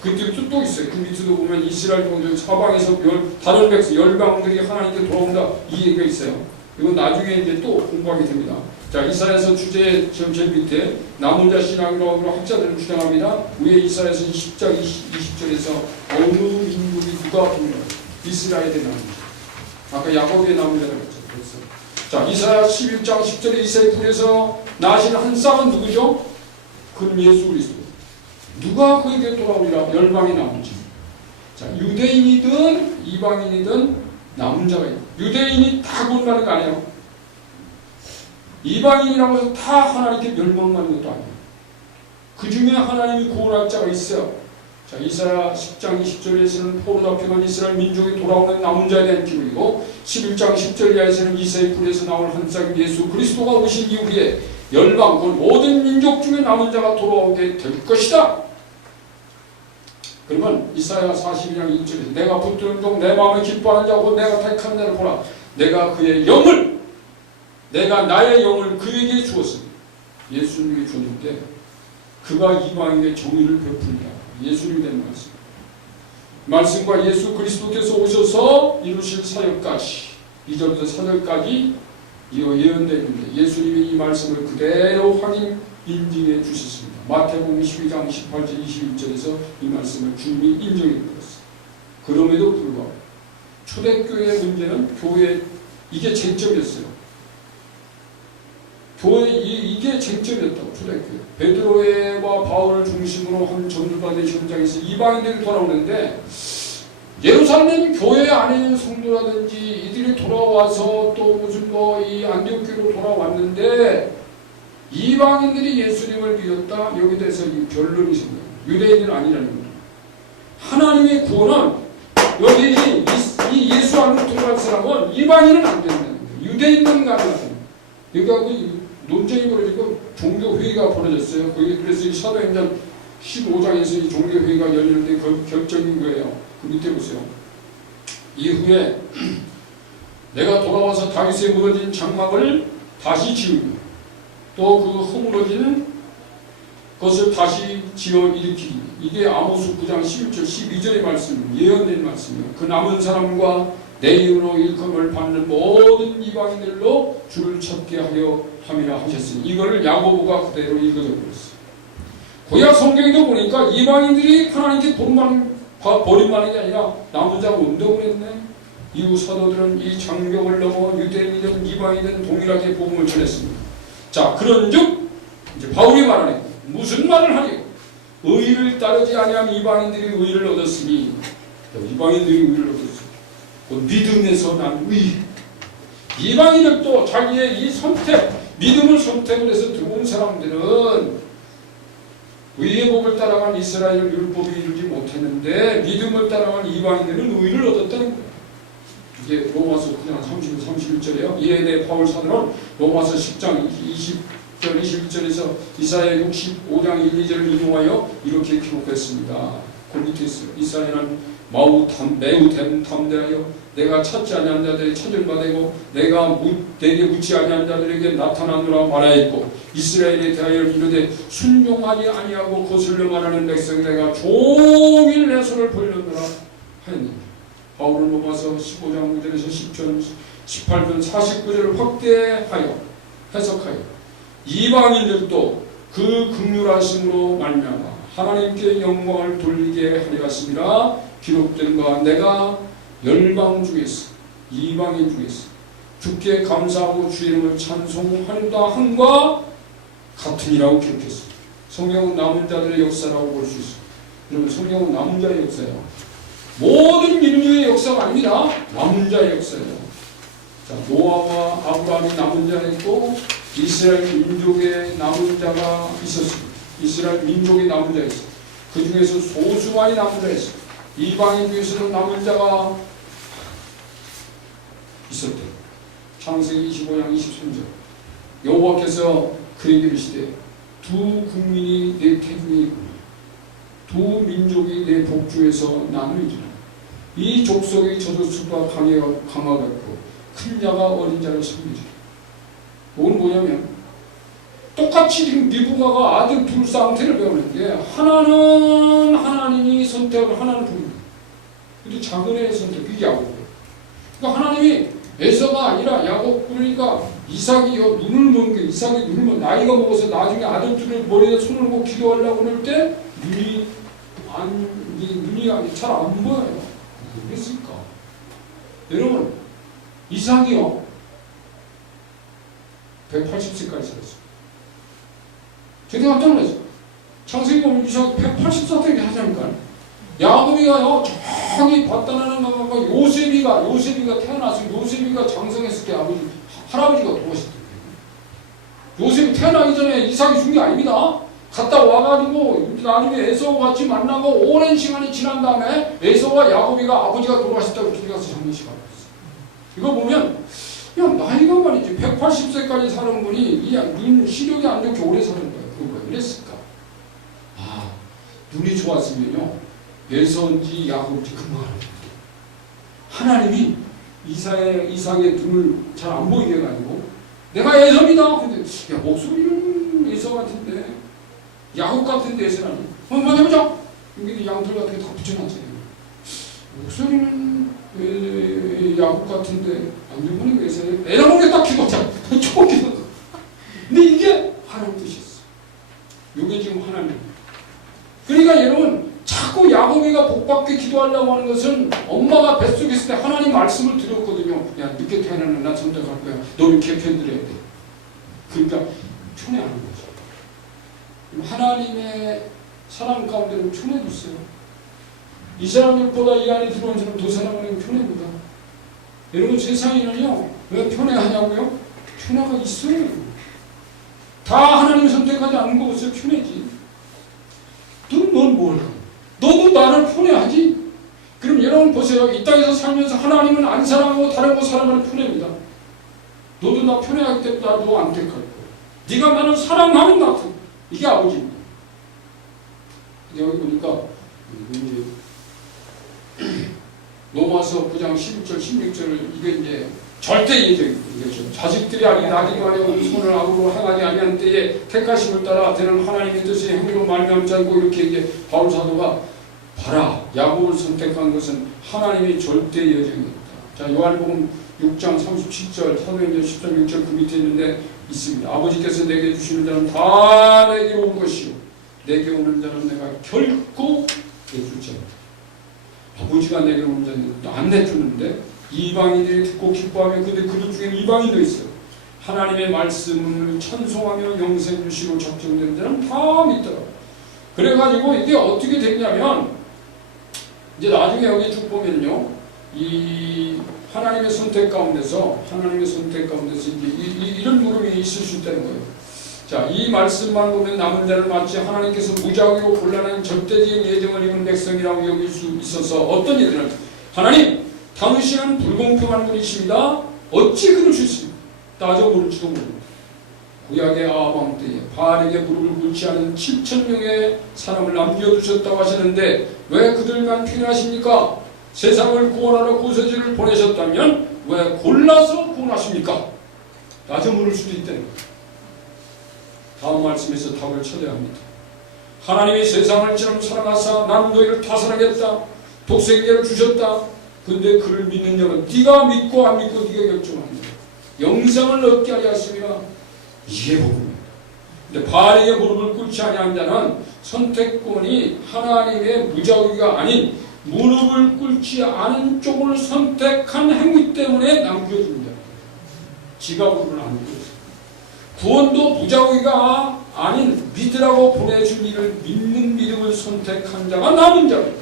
그때 또 있어요. 그 밑에도 보면 이스라엘 종족 사방에서 다른 백성 열방들이 하나님께 돌아온다 이 얘기가 있어요. 이건 나중에 이제 또 공부하게 됩니다. 자, 이사야서 주제 제일 밑에 남은 자 신앙이라고 학자들은 주장합니다. 위에 이사야서 10장 20절에서 어느 민족이 누가 보면 이스라엘의 남은 자. 아까 야곱의 남은 자라고 했죠. 자, 이사야 11장 10절에 이사야 굴에서 나신 한 쌍은 누구죠? 그는 예수 그리스도. 누가 그에게 돌아오리라? 열방의 남은 자. 자, 유대인이든 이방인이든 남은 자가 있다. 유대인이 다 구원받는 거 아니에요. 이방인이라고 해서 다 하나님께 멸망받는 것도 아니에요. 그 중에 하나님이 구원할 자가 있어요. 자, 이사야 10장 20절에서는 포로 잡혀간 이스라엘 민족이 돌아오는 남은 자에 대한 기록이고 11장 10절 이하에서는 이사야 굴에서 나올 한 쌍 예수 그리스도가 오신 이후에 열방, 그 모든 민족 중에 남은 자가 돌아오게 될 것이다. 그러면 이사야 42장 1절에서 내가 붙드는 종 내 마음에 기뻐하는 자고 내가 택한 자를 보라. 내가 그의 영을 내가 나의 영을 그에게 주었으니 예수님에게 줬는데 그가 이방인의 정의를 베풀리라. 예수님이 된 말씀과 예수 그리스도께서 오셔서 이루실 사역까지 2절부터 4절까지 예언되어 있는데 예수님이 이 말씀을 그대로 확인 인증해 주셨습니다. 마태복음 12장 18절 21절에서 이 말씀을 주님이 인정해 주셨어요. 그럼에도 불구하고 초대교회의 문제는 교회 이게 쟁점이었어요. 교회 이게 쟁점이었다고. 초대교회 베드로와 바울을 중심으로 한 전도받은 현장에서 이방인들이 돌아오는데 예루살렘 교회 안에 있는 성도라든지 이들이 돌아와서 또 무슨 이 안디옥교로 돌아왔는데 이방인들이 예수님을 믿었다. 여기에 대해서 이 결론이 생겨요. 유대인은 아니라는 거예요. 하나님의 구원은 여기 이 예수 안으로 들어간 사람은 이방인은 안 된다는 거예요. 유대인만 가능하다는 거예요. 그러니까 논쟁이 벌어지고 종교회의가 벌어졌어요. 그래서 이 사도행전 15장에서 이 종교회의가 열리는데 그 결정인 거예요. 그 밑에 보세요. 이후에 내가 돌아와서 다윗의 무너진 장막을 다시 지으며 또 그 허물어진 것을 다시 지어 일으키니 이게 아모스 9장 11절 12절의 말씀 예언된 말씀이에요. 그 남은 사람과 내 이름으로 일컬음을 받는 모든 이방인들로 주를 찾게 하려 함이라 하셨으니 이거를 야고보가 그대로 읽어져 버렸어요. 구약 성경에도 보니까 이방인들이 하나님께 버림받는 게 아니라 남은 자가 운동을 했네. 이후 사도들은 이 장벽을 넘어 유대인이든 이방인이든 동일하게 복음을 전했습니다. 자, 그런즉 이제 바울이 말하네. 무슨 말을 하니? 의를 따르지 아니하면 이방인들이 의를 얻었으니 이방인들이 의를 얻었어요. 믿음에서 난 의. 이방인들도 자기의 이 선택, 믿음을 선택을 해서 들어온 사람들은 의의 법을 따라간 이스라엘 율법이 이루지 못했는데 믿음을 따라간 이방인들은 의를 얻었다는 거예요. 이게 로마서 9장 31절이에요. 이에 대해 바울 사도는 로마서 10장 20절 21절에서 이사야 65장 1, 2절을 인용하여 이렇게 기록했습니다. 그 밑에 있어요. 이사야는 매우 담대하여 내가 찾지 아니한 자들이 찾을 바되고 내게 묻지 아니한 자들에게 나타나노라 말하였고 이스라엘에 대하여 이르되 순종하지 아니하고 거슬려 말하는 백성이 내가 종일 내 손을 벌렸노라 하였느니라. 바울은 로마서 15장 9절에서 10편 18편 49절을 확대하여 해석하여 이방인들도 그 긍휼하심으로 말미암아 하나님께 영광을 돌리게 하려 하심이라 기록된 바 내가 열방 중에서 이방인 중에서 주께 감사하고 주 이름을 찬송하려다 함과 같으니라고 기록했습니다. 성경은 남은 자들의 역사라고 볼 수 있습니다. 여러분 성경은 남은 자의 역사예요. 모든 인류의 역사가 아닙니다. 남은 자의 역사예요. 자, 노아와 아브라함이 남은 자였고 이스라엘 민족의 남은 자가 있었습니다. 이스라엘 민족의 남은 자가 있었습니다. 그 중에서 소수만이 남은 자가 있습니다. 이방인 중에서도 남은 자가 있었대요. 창세기 25장 23절 여호와께서 그에게 이르시되 두 국민이 내 태중이고 두 민족이 내 복주에서 나누리라. 이 족속의 저족수가 강하겠고 큰 자가 어린 자를 섬기리라. 이건 뭐냐면 똑같이 지금 리브가가 아들 둘 상태를 배우는데 하나는 하나님이 선택을 하나는 부릅니다. 근데 작은 애의 선택이 야곱이에요. 그러니까 하나님이 에서가 아니라 야곱. 그러니까 이삭이요, 눈을 먼 게, 이삭이 눈을 먼, 나이가 먹어서 나중에 아들들을 머리에 손을 놓고 기도하려고 할 때 눈이 잘 안 보여요. 왜 그랬을까? 여러분, 이삭이요 180세까지 살았어요. 되게 깜짝 놀랐어요. 창세기 보면 이삭 184세까지 하자니까. 야곱이가요 저기 바다나는 가가 요셉이가 태어나서 요셉이가 장성했을 때 할아버지가 돌아가셨대요. 요셉이 태어나기 전에 이삭이 준 게 아닙니다. 갔다 와가지고 나중에 에서와 같이 만나고 오랜 시간이 지난 다음에 에서와 야곱이가 아버지가 돌아가셨다고 길에 가서 장례식을 했어요. 이거 보면 그냥 나이가 말이지 180세까지 사는 분이 눈 시력이 안 좋게 오래 사는 거예요. 그거 왜 그랬을까? 아, 눈이 좋았으면요 에서인지 야곱인지 금방 알아요. 하나님이 이삭의 눈을 잘 안 보이게 해가지고 내가 에서입니다. 근데 야 목소리는 에서 같은데 야곱 같은데 에서라니. 한번 해보자. 여기 양털 같은 게 다 붙여놨어요. 목소리는 야곱 같은데 안 좋은 게 에서예요. 에라고 딱 기도하자. 좋은 기도. 근데 이게 하나님 뜻이었어. 이게 지금 하나님. 그러니까 여러분 자꾸 야곱이가 복받게 기도하려고 하는 것은 엄마가 뱃속에 있을 때 하나님 말씀을 드렸거든요. 야 늦게 태어나는 나 선택할 거야. 너 이렇게 편들어야 돼. 그러니까 편애하는 거죠. 하나님의 사랑 가운데는 편애줬어요. 이 사람들보다 이 안에 들어온 사람 더 사랑하는 게 편애입니다. 여러분 세상에는요 왜 편애하냐고요? 편애가 있어요. 다 하나님이 선택하지 않는 거 없어요. 편애지. 넌 뭘? 너도 나를 편애하지? 그럼 여러분 보세요. 이 땅에서 살면서 하나님은 안 사랑하고 다른 거 사랑하는 편애입니다. 너도 나 편애하기 때문에 나도 안 택할 거야. 네가 나를 사랑하면 나도. 이게 아버지입니다. 여기 보니까 로마서 9장 11절 16절을 이게 이제 절대 예정이죠. 자식들이 나기도 하려고 손을 악으로 행하지 아니한 때에 택하심을 따라 되는 하나님의 뜻이 행위로 말미암지 않고 이렇게 이제 바울 사도가 봐라 야곱을 선택한 것은 하나님의 절대 예정이었다. 자 요한복음 6장 37절 사도행전 10장 6절 그 밑에 있는데 있습니다. 아버지께서 내게 주시는 자는 다 내게로 온 것이요 내게 오는 자는 내가 결코 내줄지 않다. 아버지가 내게 오는 자는 안 내주는데 이방인들이 듣고 기뻐하며 그들 중에 이방인도 있어요. 하나님의 말씀을 찬송하며 영생 주시고 적정된 자는 다 믿더라고요. 그래가지고 이게 어떻게 됐냐면 이제 나중에 여기 쭉 보면요 이 하나님의 선택 가운데서 이제 이런 물음이 있을 수 있다는 거예요. 자, 이 말씀만 보면 남은 자를 마치 하나님께서 무작위로 곤란한 절대적인 예정을 입은 백성이라고 여길 수 있어서 어떤 이들은 하나님 당신은 불공평한 분이십니다. 어찌 그럴 수 있습니까? 따져 물을지도 모릅니다. 구약의 아방 때에 바알에게 무릎을 꿇지 않은 7,000명의 사람을 남겨두셨다고 하시는데 왜 그들만 필요하십니까? 세상을 구원하러 구세주를 보내셨다면 왜 골라서 구원하십니까? 따져 물을 수도 있다는 거예요. 다음 말씀에서 답을 찾아야 합니다. 하나님이 세상을 처럼 사랑하사 난 너희를 다 사랑했다. 독생자를 주셨다. 근데 그를 믿는 자는 네가 믿고 안 믿고 네가 결정합니다. 영생을 얻게 하려 하심이라. 이게 복음입니다. 근데 바알에게 무릎을 꿇지 아니한 자는 선택권이 하나님의 무작위가 아닌 무릎을 꿇지 않은 쪽을 선택한 행위 때문에 남겨진 자. 지가 무릎을 안 꿇었어요. 구원도 무작위가 아닌 믿으라고 보내준 이를 믿는 믿음을 선택한 자가 남은 자입니다.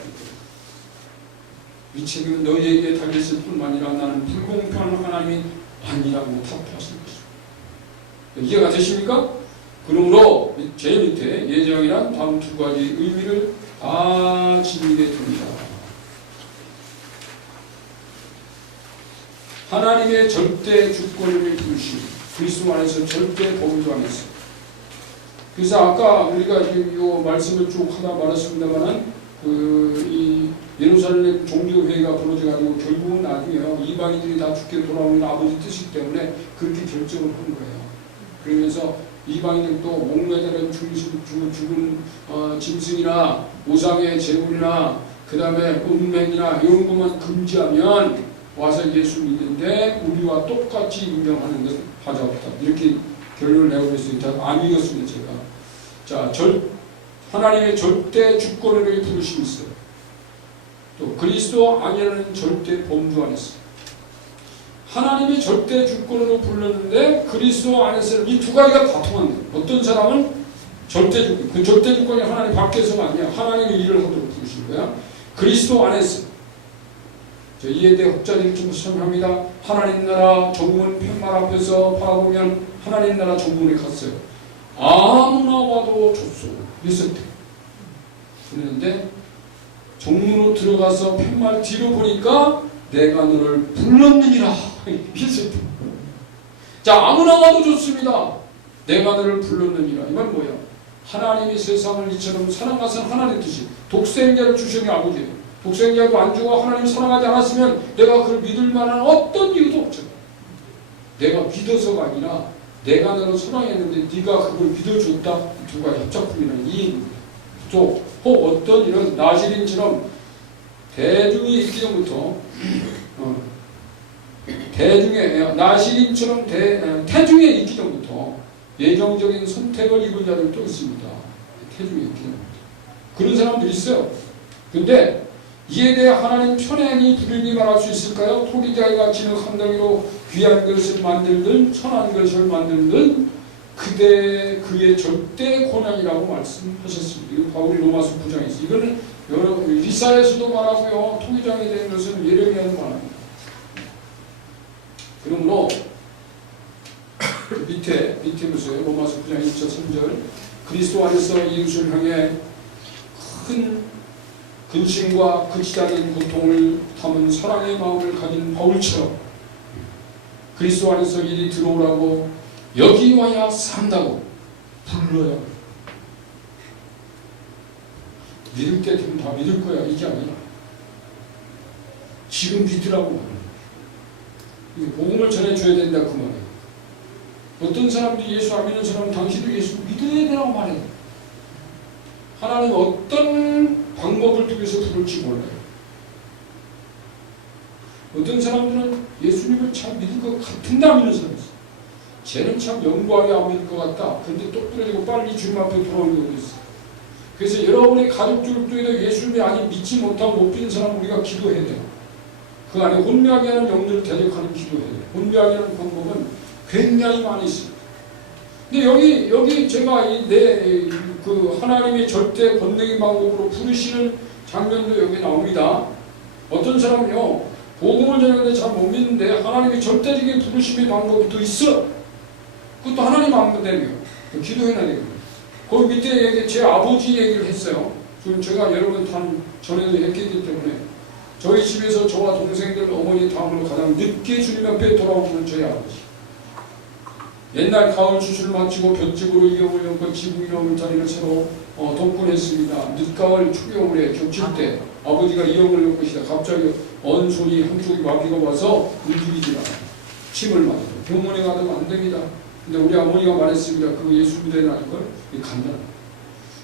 이 책임은 너희에게 달렸을 뿐만 아니라 나는 불공평한 하나님이 아니라고 답하신 것입니다. 이해가 되십니까? 그러므로 제일 밑에 예정이란 다음 두 가지 의미를 다 지니게 됩니다. 하나님의 절대 주권을 두신 그리스도 안에서 절대 범주 안에서. 그래서 아까 우리가 이 말씀을 쭉 하다 말았습니다만은 이 예루살렘 종교회의가 벌어져가지고 결국은 나중에요 이방인들이 다 죽게 돌아오는 아버지 뜻이기 때문에 그렇게 결정을 한 거예요. 그러면서 이방인들도 목매달은 죽은 짐승이나 우상의 제물이나 그 다음에 음행이나 이런 것만 금지하면 와서 예수 믿는데 우리와 똑같이 인정하는 것은 하자 없다. 이렇게 결론을 내고 있으니까 안 읽었습니다. 제가. 자, 하나님의 절대 주권으로의 부르심이 있어요. 또 그리스도 아니라는 절대 범주 안에 있어요. 하나님이 절대 주권으로 불렀는데 그리스도 안에서는 이 두 가지가 다 통한다. 어떤 사람은 절대 주권, 그 절대 주권이 하나님 밖에서가 아니야. 하나님이 일을 하도록 부르신 거야. 그리스도 안에서. 이에 대해 흑자리를 좀 설명합니다. 하나님 나라 정문 팻말 앞에서 바라보면 하나님 나라 정문에 갔어요. 아무나 와도 줬소. 있었대. 그랬는데 정문으로 들어가서 팻말 뒤로 보니까 내가 너를 불렀느니라. 있었대. 자, 아무나 와도 좋습니다. 내가 너를 불렀느니라. 이건 뭐야? 하나님이 세상을 이처럼 사랑하신 하나님 뜻이 독생자를 주시는 아버지예요. 독생자도 안 주고 하나님 사랑하지 않았으면 내가 그를 믿을 만한 어떤 이유도 없잖아. 내가 믿어서가 아니라 내가 너를 사랑했는데 네가 그걸 믿어줬다. 두 가지 합작품이라는 이해입니다. 또 혹 어떤 이런 나시린처럼 대중이 있기 전부터 나시린처럼 태중에 있기 전부터 예정적인 선택을 입은 자들도 있습니다. 태중에 있기 전부터 그런 사람들이 있어요. 근데 이에 대해 하나님 편안히 부르니 말할 수 있을까요? 토기장이가 진흙 한 덩이로 귀한 것을 만들든 천한 것을 만들든 그의 절대 권한이라고 말씀하셨습니다. 이거 바울이 로마서 9장에 있어요. 이거는 리사에서도 말하고요. 토기장이 된 것은 예레미야도 말합니다. 그러므로 밑에 보세요. 로마서 9장 1절 3절 그리스도 안에서 이웃을 향해 큰 근심과 극치적인 고통을 담은 사랑의 마음을 가진 바울처럼 그리스도 안에서 이리 들어오라고 여기 와야 산다고 불러야 믿을 때 되면 다 믿을 거야. 이게 아니라 지금 믿으라고 말해요. 복음을 전해줘야 된다 그 말이에요. 어떤 사람들이 예수 안 믿는 사람은 당신도 예수 믿어야 되라고 말해요. 하나님 어떤 방법을 통해서 부를지 몰라요. 어떤 사람들은 예수님을 참 믿을 것 같은데 안 믿는 사람이 있어요. 쟤는 참 영구하게 안 믿을 것 같다. 그런데 똑부러지고 빨리 주님 앞에 돌아오는 경우도 있어요. 그래서 여러분의 가족 중에도 예수님이 아직 믿지 못하고 못 믿는 사람 우리가 기도해야 돼요. 그 안에 혼미하게 하는 영들을 대적하는 기도해야 돼요. 혼미하게 하는 방법은 굉장히 많이 있습니다. 근데 여기 제가 그 하나님의 절대 권능의 방법으로 부르시는 장면도 여기 나옵니다. 어떤 사람은요, 복음을 전하는데 잘 못 믿는데 하나님의 절대적인 부르심의 방법이 또 있어. 그것도 하나님 안 믿대요. 기도해놔야 돼요. 거기 밑에 제 아버지 얘기를 했어요. 지금 제가 여러분 전에도 했기 때문에 저희 집에서 저와 동생들 어머니 다음으로 가장 늦게 주님 앞에 돌아오는 저희 아버지. 옛날 가을 추수를 마치고 볏집으로 이용을 연고 지붕이 넘을 자리를 새로 동분했습니다. 늦가을 초겨울에 겹칠 때 아버지가 이용을 연 것이다. 갑자기 언손이 한쪽이 마비가 와서 움직이지 않아요. 침을 맞아요. 병원에 가도 안 됩니다. 근데 우리 어머니가 말했습니다. 그거 예수 믿어야 날걸? 간단해.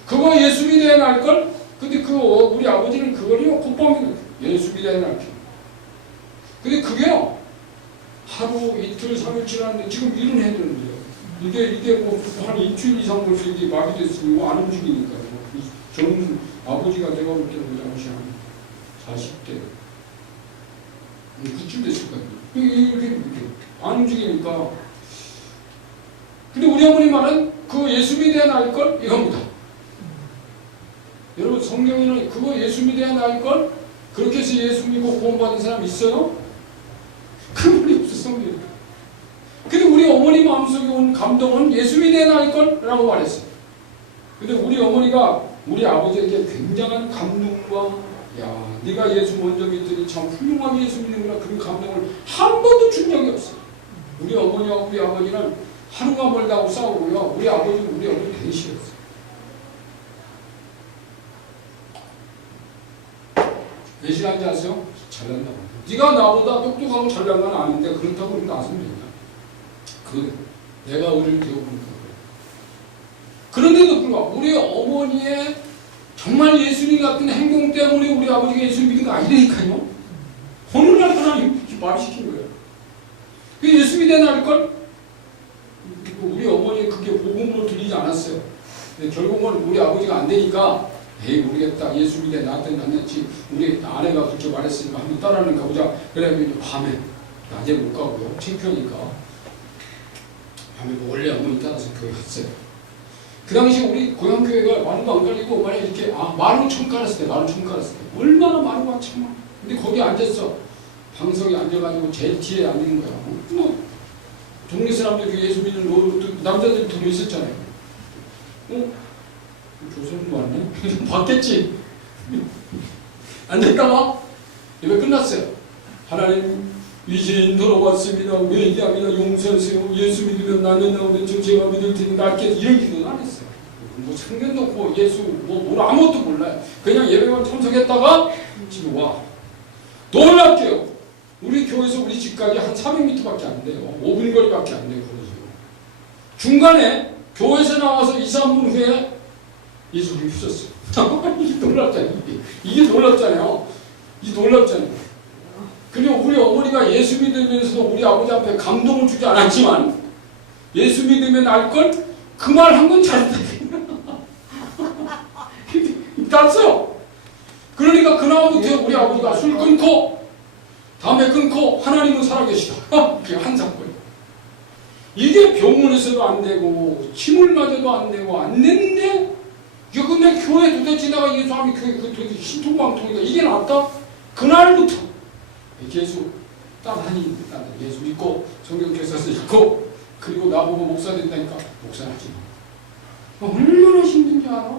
그거 예수 믿어야 날걸? 근데 우리 아버지는 그거요 곧밤에 예수 믿어야 날걸. 근데 그게요 하루 이틀 3일 지났는데 지금 일은 해야 되는데요. 이게 뭐 한 일주일 이상 벌써 이게 마비됐으니 안 움직이니까요. 저는 아버지가 내가 볼 때는 그 당시 한 40대 그쯤 됐을 거예요. 이렇게 안 움직이니까. 근데 우리 어머니 말은 그 예수 믿어야 나을걸? 이겁니다. 여러분 성경에는 그거 예수 믿어야 나을걸? 그렇게 해서 예수 믿고 구원받은 사람 있어요? 그 말이 없어 성경에. 근데 우리 어머니 마음속에 온 감동은 예수 믿어야 나을걸? 라고 말했어요. 근데 우리 어머니가 우리 아버지에게 굉장한 감동과 야 네가 예수 먼저 믿더니 참 훌륭하게 예수 믿는구나 그런 감동을 한 번도 준 적이 없어요. 우리 어머니와 우리 아버지는 하루가 멀다고 싸우고요. 우리 아버지는 우리 어머니 되게 싫었어요. 왜 싫어하는지 아세요? 잘난다고. 네가 나보다 똑똑하고 잘난 건 아는데 그렇다고 우리 나서면 된다. 내가 우리를 배워보니까 그래. 그런데도 불구하고 우리 어머니의 정말 예수님 같은 행동 때문에 우리 아버지가 예수 믿은 거 아니라니까요. 오늘날 하나님 마비시킨 거예요. 그 예수 믿어 나을걸? 우리 어머니 그게 복음으로 들리지 않았어요. 결국은 우리 아버지가 안 되니까 에이 모르겠다. 예수 믿어 나한테 낫지. 우리 아내가 그렇게 말했으니까 한번 따라는 가보자. 그래가지고 밤에 낮에 못 가고요. 창피하니까 밤에 몰래 어머니 따라서 교회 갔어요. 그 당시 우리 고향교회가 마루도 안 깔리고 만약 이렇게 마루 처음 깔았을 때 얼마나 마루가 참. 근데 거기 앉았어. 방석에 앉아가지고 제일 뒤에 앉는 거야. 뭐 동네 사람들 예수 믿는 남자들이 더 있었잖아요. 교수님도 왔네? 봤겠지? 앉았다가 예배 끝났어요. 하나님 이제 돌아왔습니다. 회개합니다. 용서하세요. 예수 믿으면 나는 나오는 제가 믿을 테니 낫게 이런 기도는 안 했어요. 뭐 챙겨놓고 예수 뭘 아무것도 몰라요. 그냥 예배만 참석했다가 집에 와. 놀랍게요. 우리 교회에서 우리 집까지 한 400m밖에 안 돼요. 5분 거리밖에 안 돼요. 중간에 교회에서 나와서 2, 3분 후에 예수를 휘셨어요. 이게 놀랍잖아요. 이게 놀랍잖아요. 이게 놀랍잖아요. 그리고 우리 어머니가 예수 믿으면서도 우리 아버지 앞에 감동을 주지 않았지만 예수 믿으면 알걸? 그 말 한 건 잘했다. 땄어요. 그러니까 그날부터 우리 아버지가 술 끊고 담배 끊고 하나님은 살아계시다. 그게 한 사건. 이게 병원에서도 안 되고 침을 맞아도 안 되고 안 됐는데 이거 근데 교회 도대체 내가 예수하면 교회 도대체 신통방통이다. 이게 낫다? 그날부터 예수 따라다니 예수 믿고 성경 교사서 읽고 그리고 나보고 목사 된다니까 목사하지 마. 얼마나 힘든지 알아?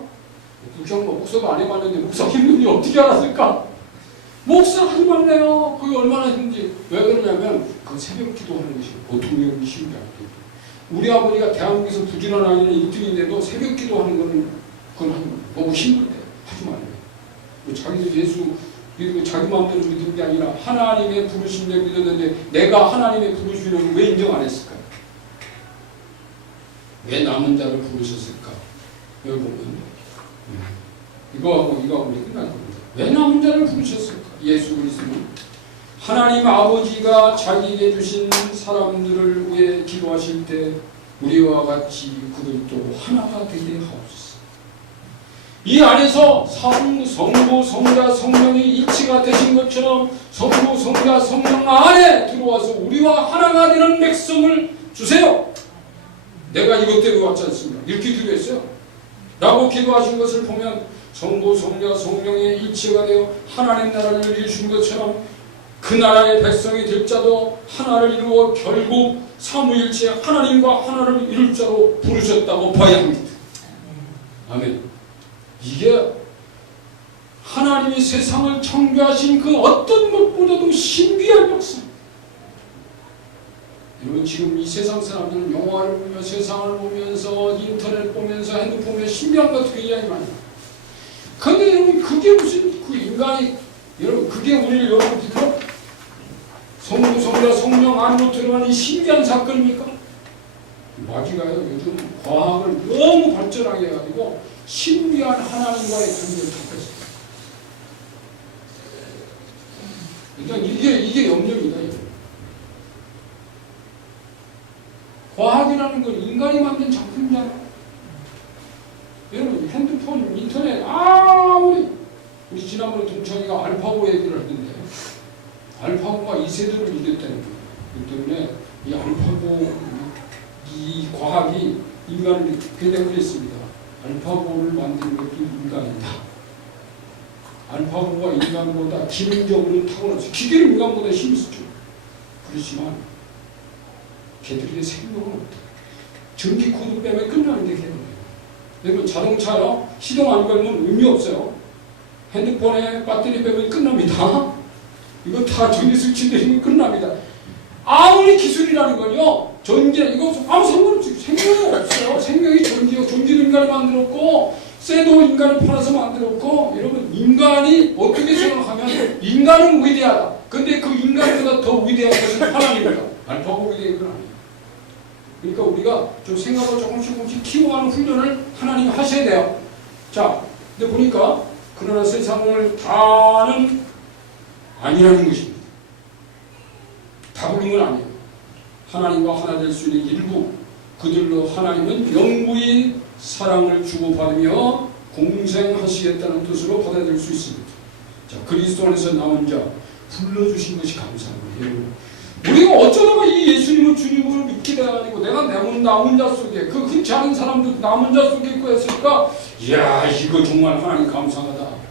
그냥 목사도 안 해봤는데 목사 힘든지 어떻게 알았을까? 목사 하지 말래요. 그게 얼마나 힘든지. 왜 그러냐면 그 새벽 기도하는 것이 보통의 쉬운 게 아니에요. 우리 아버지가 대한민국에서 부지런한 아이는 일등인데도 새벽 기도하는 거는 그건 너무 힘들 때 하지 말래요. 자기도 예수 믿고 자기 마음대로 믿는 게 아니라 하나님의 부르심을 믿었는데 내가 하나님의 부르심을 왜 인정 안 했을까요? 왜 남은 자를 부르셨을까? 여기 보면 이거하고 우리 끝날 겁니다. 왜 남은 자를 부르셨을까? 예수 그리스도는 하나님 아버지가 자기에게 주신 사람들을 위해 기도하실 때 우리와 같이 그들도 하나가 되게 하옵소서. 이 안에서 성부, 성자, 성령이 이치가 되신 것처럼 성부, 성자, 성령 안에 들어와서 우리와 하나가 되는 백성을 주세요. 내가 이것대로 왔지 않습니까? 이렇게 기도했어요. 라고 기도하신 것을 보면 성부, 성자, 성령의 이치가 되어 하나님 나라를 이루신 것처럼 그 나라의 백성이 될 자도 하나를 이루어 결국 삼위일체 하나님과 하나를 이룰 자로 부르셨다고 봐야 합니다. 아멘. 이게 하나님이 세상을 창조하신 그 어떤 것보다도 신비한 역사. 여러분 지금 이 세상 사람들은 영화를 보며 세상을 보면서 인터넷 보면서 핸드폰 보면 신비한 것 굉장히 많아요. 그런데 여러분 그게 무슨 그 인간이 여러분 그게 우리를 여러분 들어 성부, 성자, 성령 안으로 들어가는 신비한 사건입니까? 마귀가요 요즘 과학을 너무 발전하게 해가지고 신비한 하나님과의 관계를 닦았어요. 그러니까 이게 염려입니다. 과학이라는 건 인간이 만든 작품이잖아요. 여러분 핸드폰, 인터넷 우리 지난번에 동창이가 알파고 얘기를 했는데 알파고가 이 세대를 이겼다는 거예요. 그렇기 때문에 이 알파고 이 과학이 인간을 굉장히 그랬습니다. 알파고를 만든 것도 인간이다. 알파고가 인간보다 기능적으로 타고났어요. 기계는 인간보다 힘이 있었죠. 그렇지만 걔들의 생명은 없다. 전기 코드 빼면 끝나는데 걔는. 여러분 자동차요 시동 안 걸면 의미 없어요. 핸드폰에 배터리 빼면 끝납니다. 이거 다 전기 스위치 내리면 끝납니다. 아무리 기술이라는 건요 전기 이거 아무 상관없어요. 생명이 없어요. 생명이 전기요. 전기를 인간이 만들었고 쇠도 인간을 팔아서 만들었고 여러분 인간이 어떻게 생각하면 인간은 위대하다. 근데 그 인간보다 더 위대한 것은 하나님입니다. 알파고 위대한 건 아니에요. 그러니까 우리가 좀 생각을 조금씩 키워가는 훈련을 하나님이 하셔야 돼요. 자, 근데 보니까 그러나 세상을 다는 아니라는 것입니다. 다 부른 건 아니에요. 하나님과 하나 될 수 있는 일부, 그들로 하나님은 영구히 사랑을 주고받으며 공생하시겠다는 뜻으로 받아들일 수 있습니다. 자, 그리스도 안에서 남은 자 불러주신 것이 감사합니다. 우리가 어쩌다가 이 예수님을 주님을 믿게 돼가지고 내가 남은 자 속에 그 흔치 않은 사람도 남은 자 속에 있고 했으니까 이야 이거 정말 하나님 감사하다.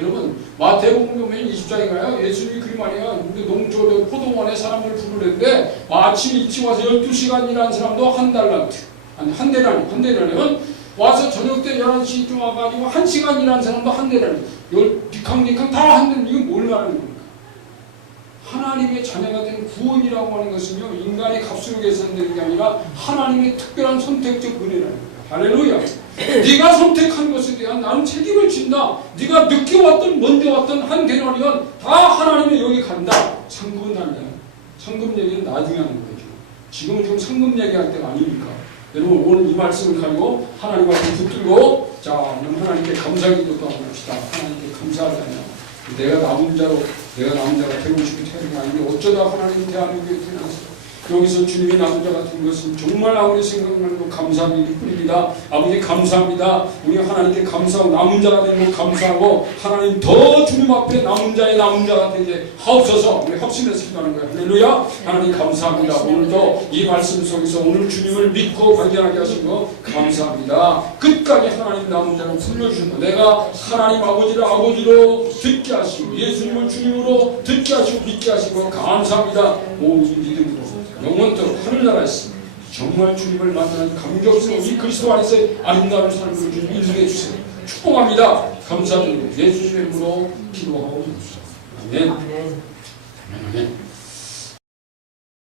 여러분 마태복음 보면 20장인가요? 예수님이 그리 말이야 농조 포도원에 사람을 부르는데 아침 일찍 와서 12시간 일한 사람도 한 달란트 아니 한 대라는 와서 저녁 때 11시쯤 와가지고 1시간 일한 사람도 한 대라는 뒷캉 다 한 대라는 이건 뭘 말하는 겁니까? 하나님의 자녀가 된 구원이라고 하는 것은요 인간의 값으로 계산되는 게 아니라 하나님의 특별한 선택적 은혜라는 거예요. 할렐루야. 네가 선택한 것에 대한 나는 책임을 진다. 네가 늦게 왔든 먼저 왔든 한 대라면 다 하나님의 여기 간다. 상급은 아니야. 상급 얘기는 나중에 하는 거죠. 지금 상급 얘기할 때가 아니니까. 여러분 오늘 이 말씀을 가지고 하나님과 붙들고 자 오늘 하나님께 감사기도도 하고 합시다. 하나님께 감사하잖아요. 내가 남은 자가 되고 싶은 태어난 게 아닌데 어쩌다 하나님 대한민국에 태어났어. 여기서 주님이 남은 자 같은 것은 정말 아무리 생각나는 감사함일 뿐입니다. 아버지 감사합니다. 우리 하나님께 감사하고 남은 자가 되는 것 감사하고 하나님 더 주님 앞에 남은 자가 되게 하옵소서. 우리 합심해서 기도하는 거예요. 할렐루야. 하나님 감사합니다. 오늘도 이 말씀 속에서 오늘 주님을 믿고 발견하게 하신 거 감사합니다. 끝까지 하나님 남은 자를 불러주신 거 내가 하나님 아버지를 아버지로 듣게 하시고 예수님을 주님으로 듣게 하시고 믿게 하시고 감사합니다. 모든 믿음으로 영원토록 하늘나라에서 정말 주님을 만나는 감격스러운 이 그리스도 안에서 아름다운 삶을 주님 인정해 주세요. 축복합니다. 감사드리고 예수님의 이름으로 기도하고 있습니다. 아멘. 아멘.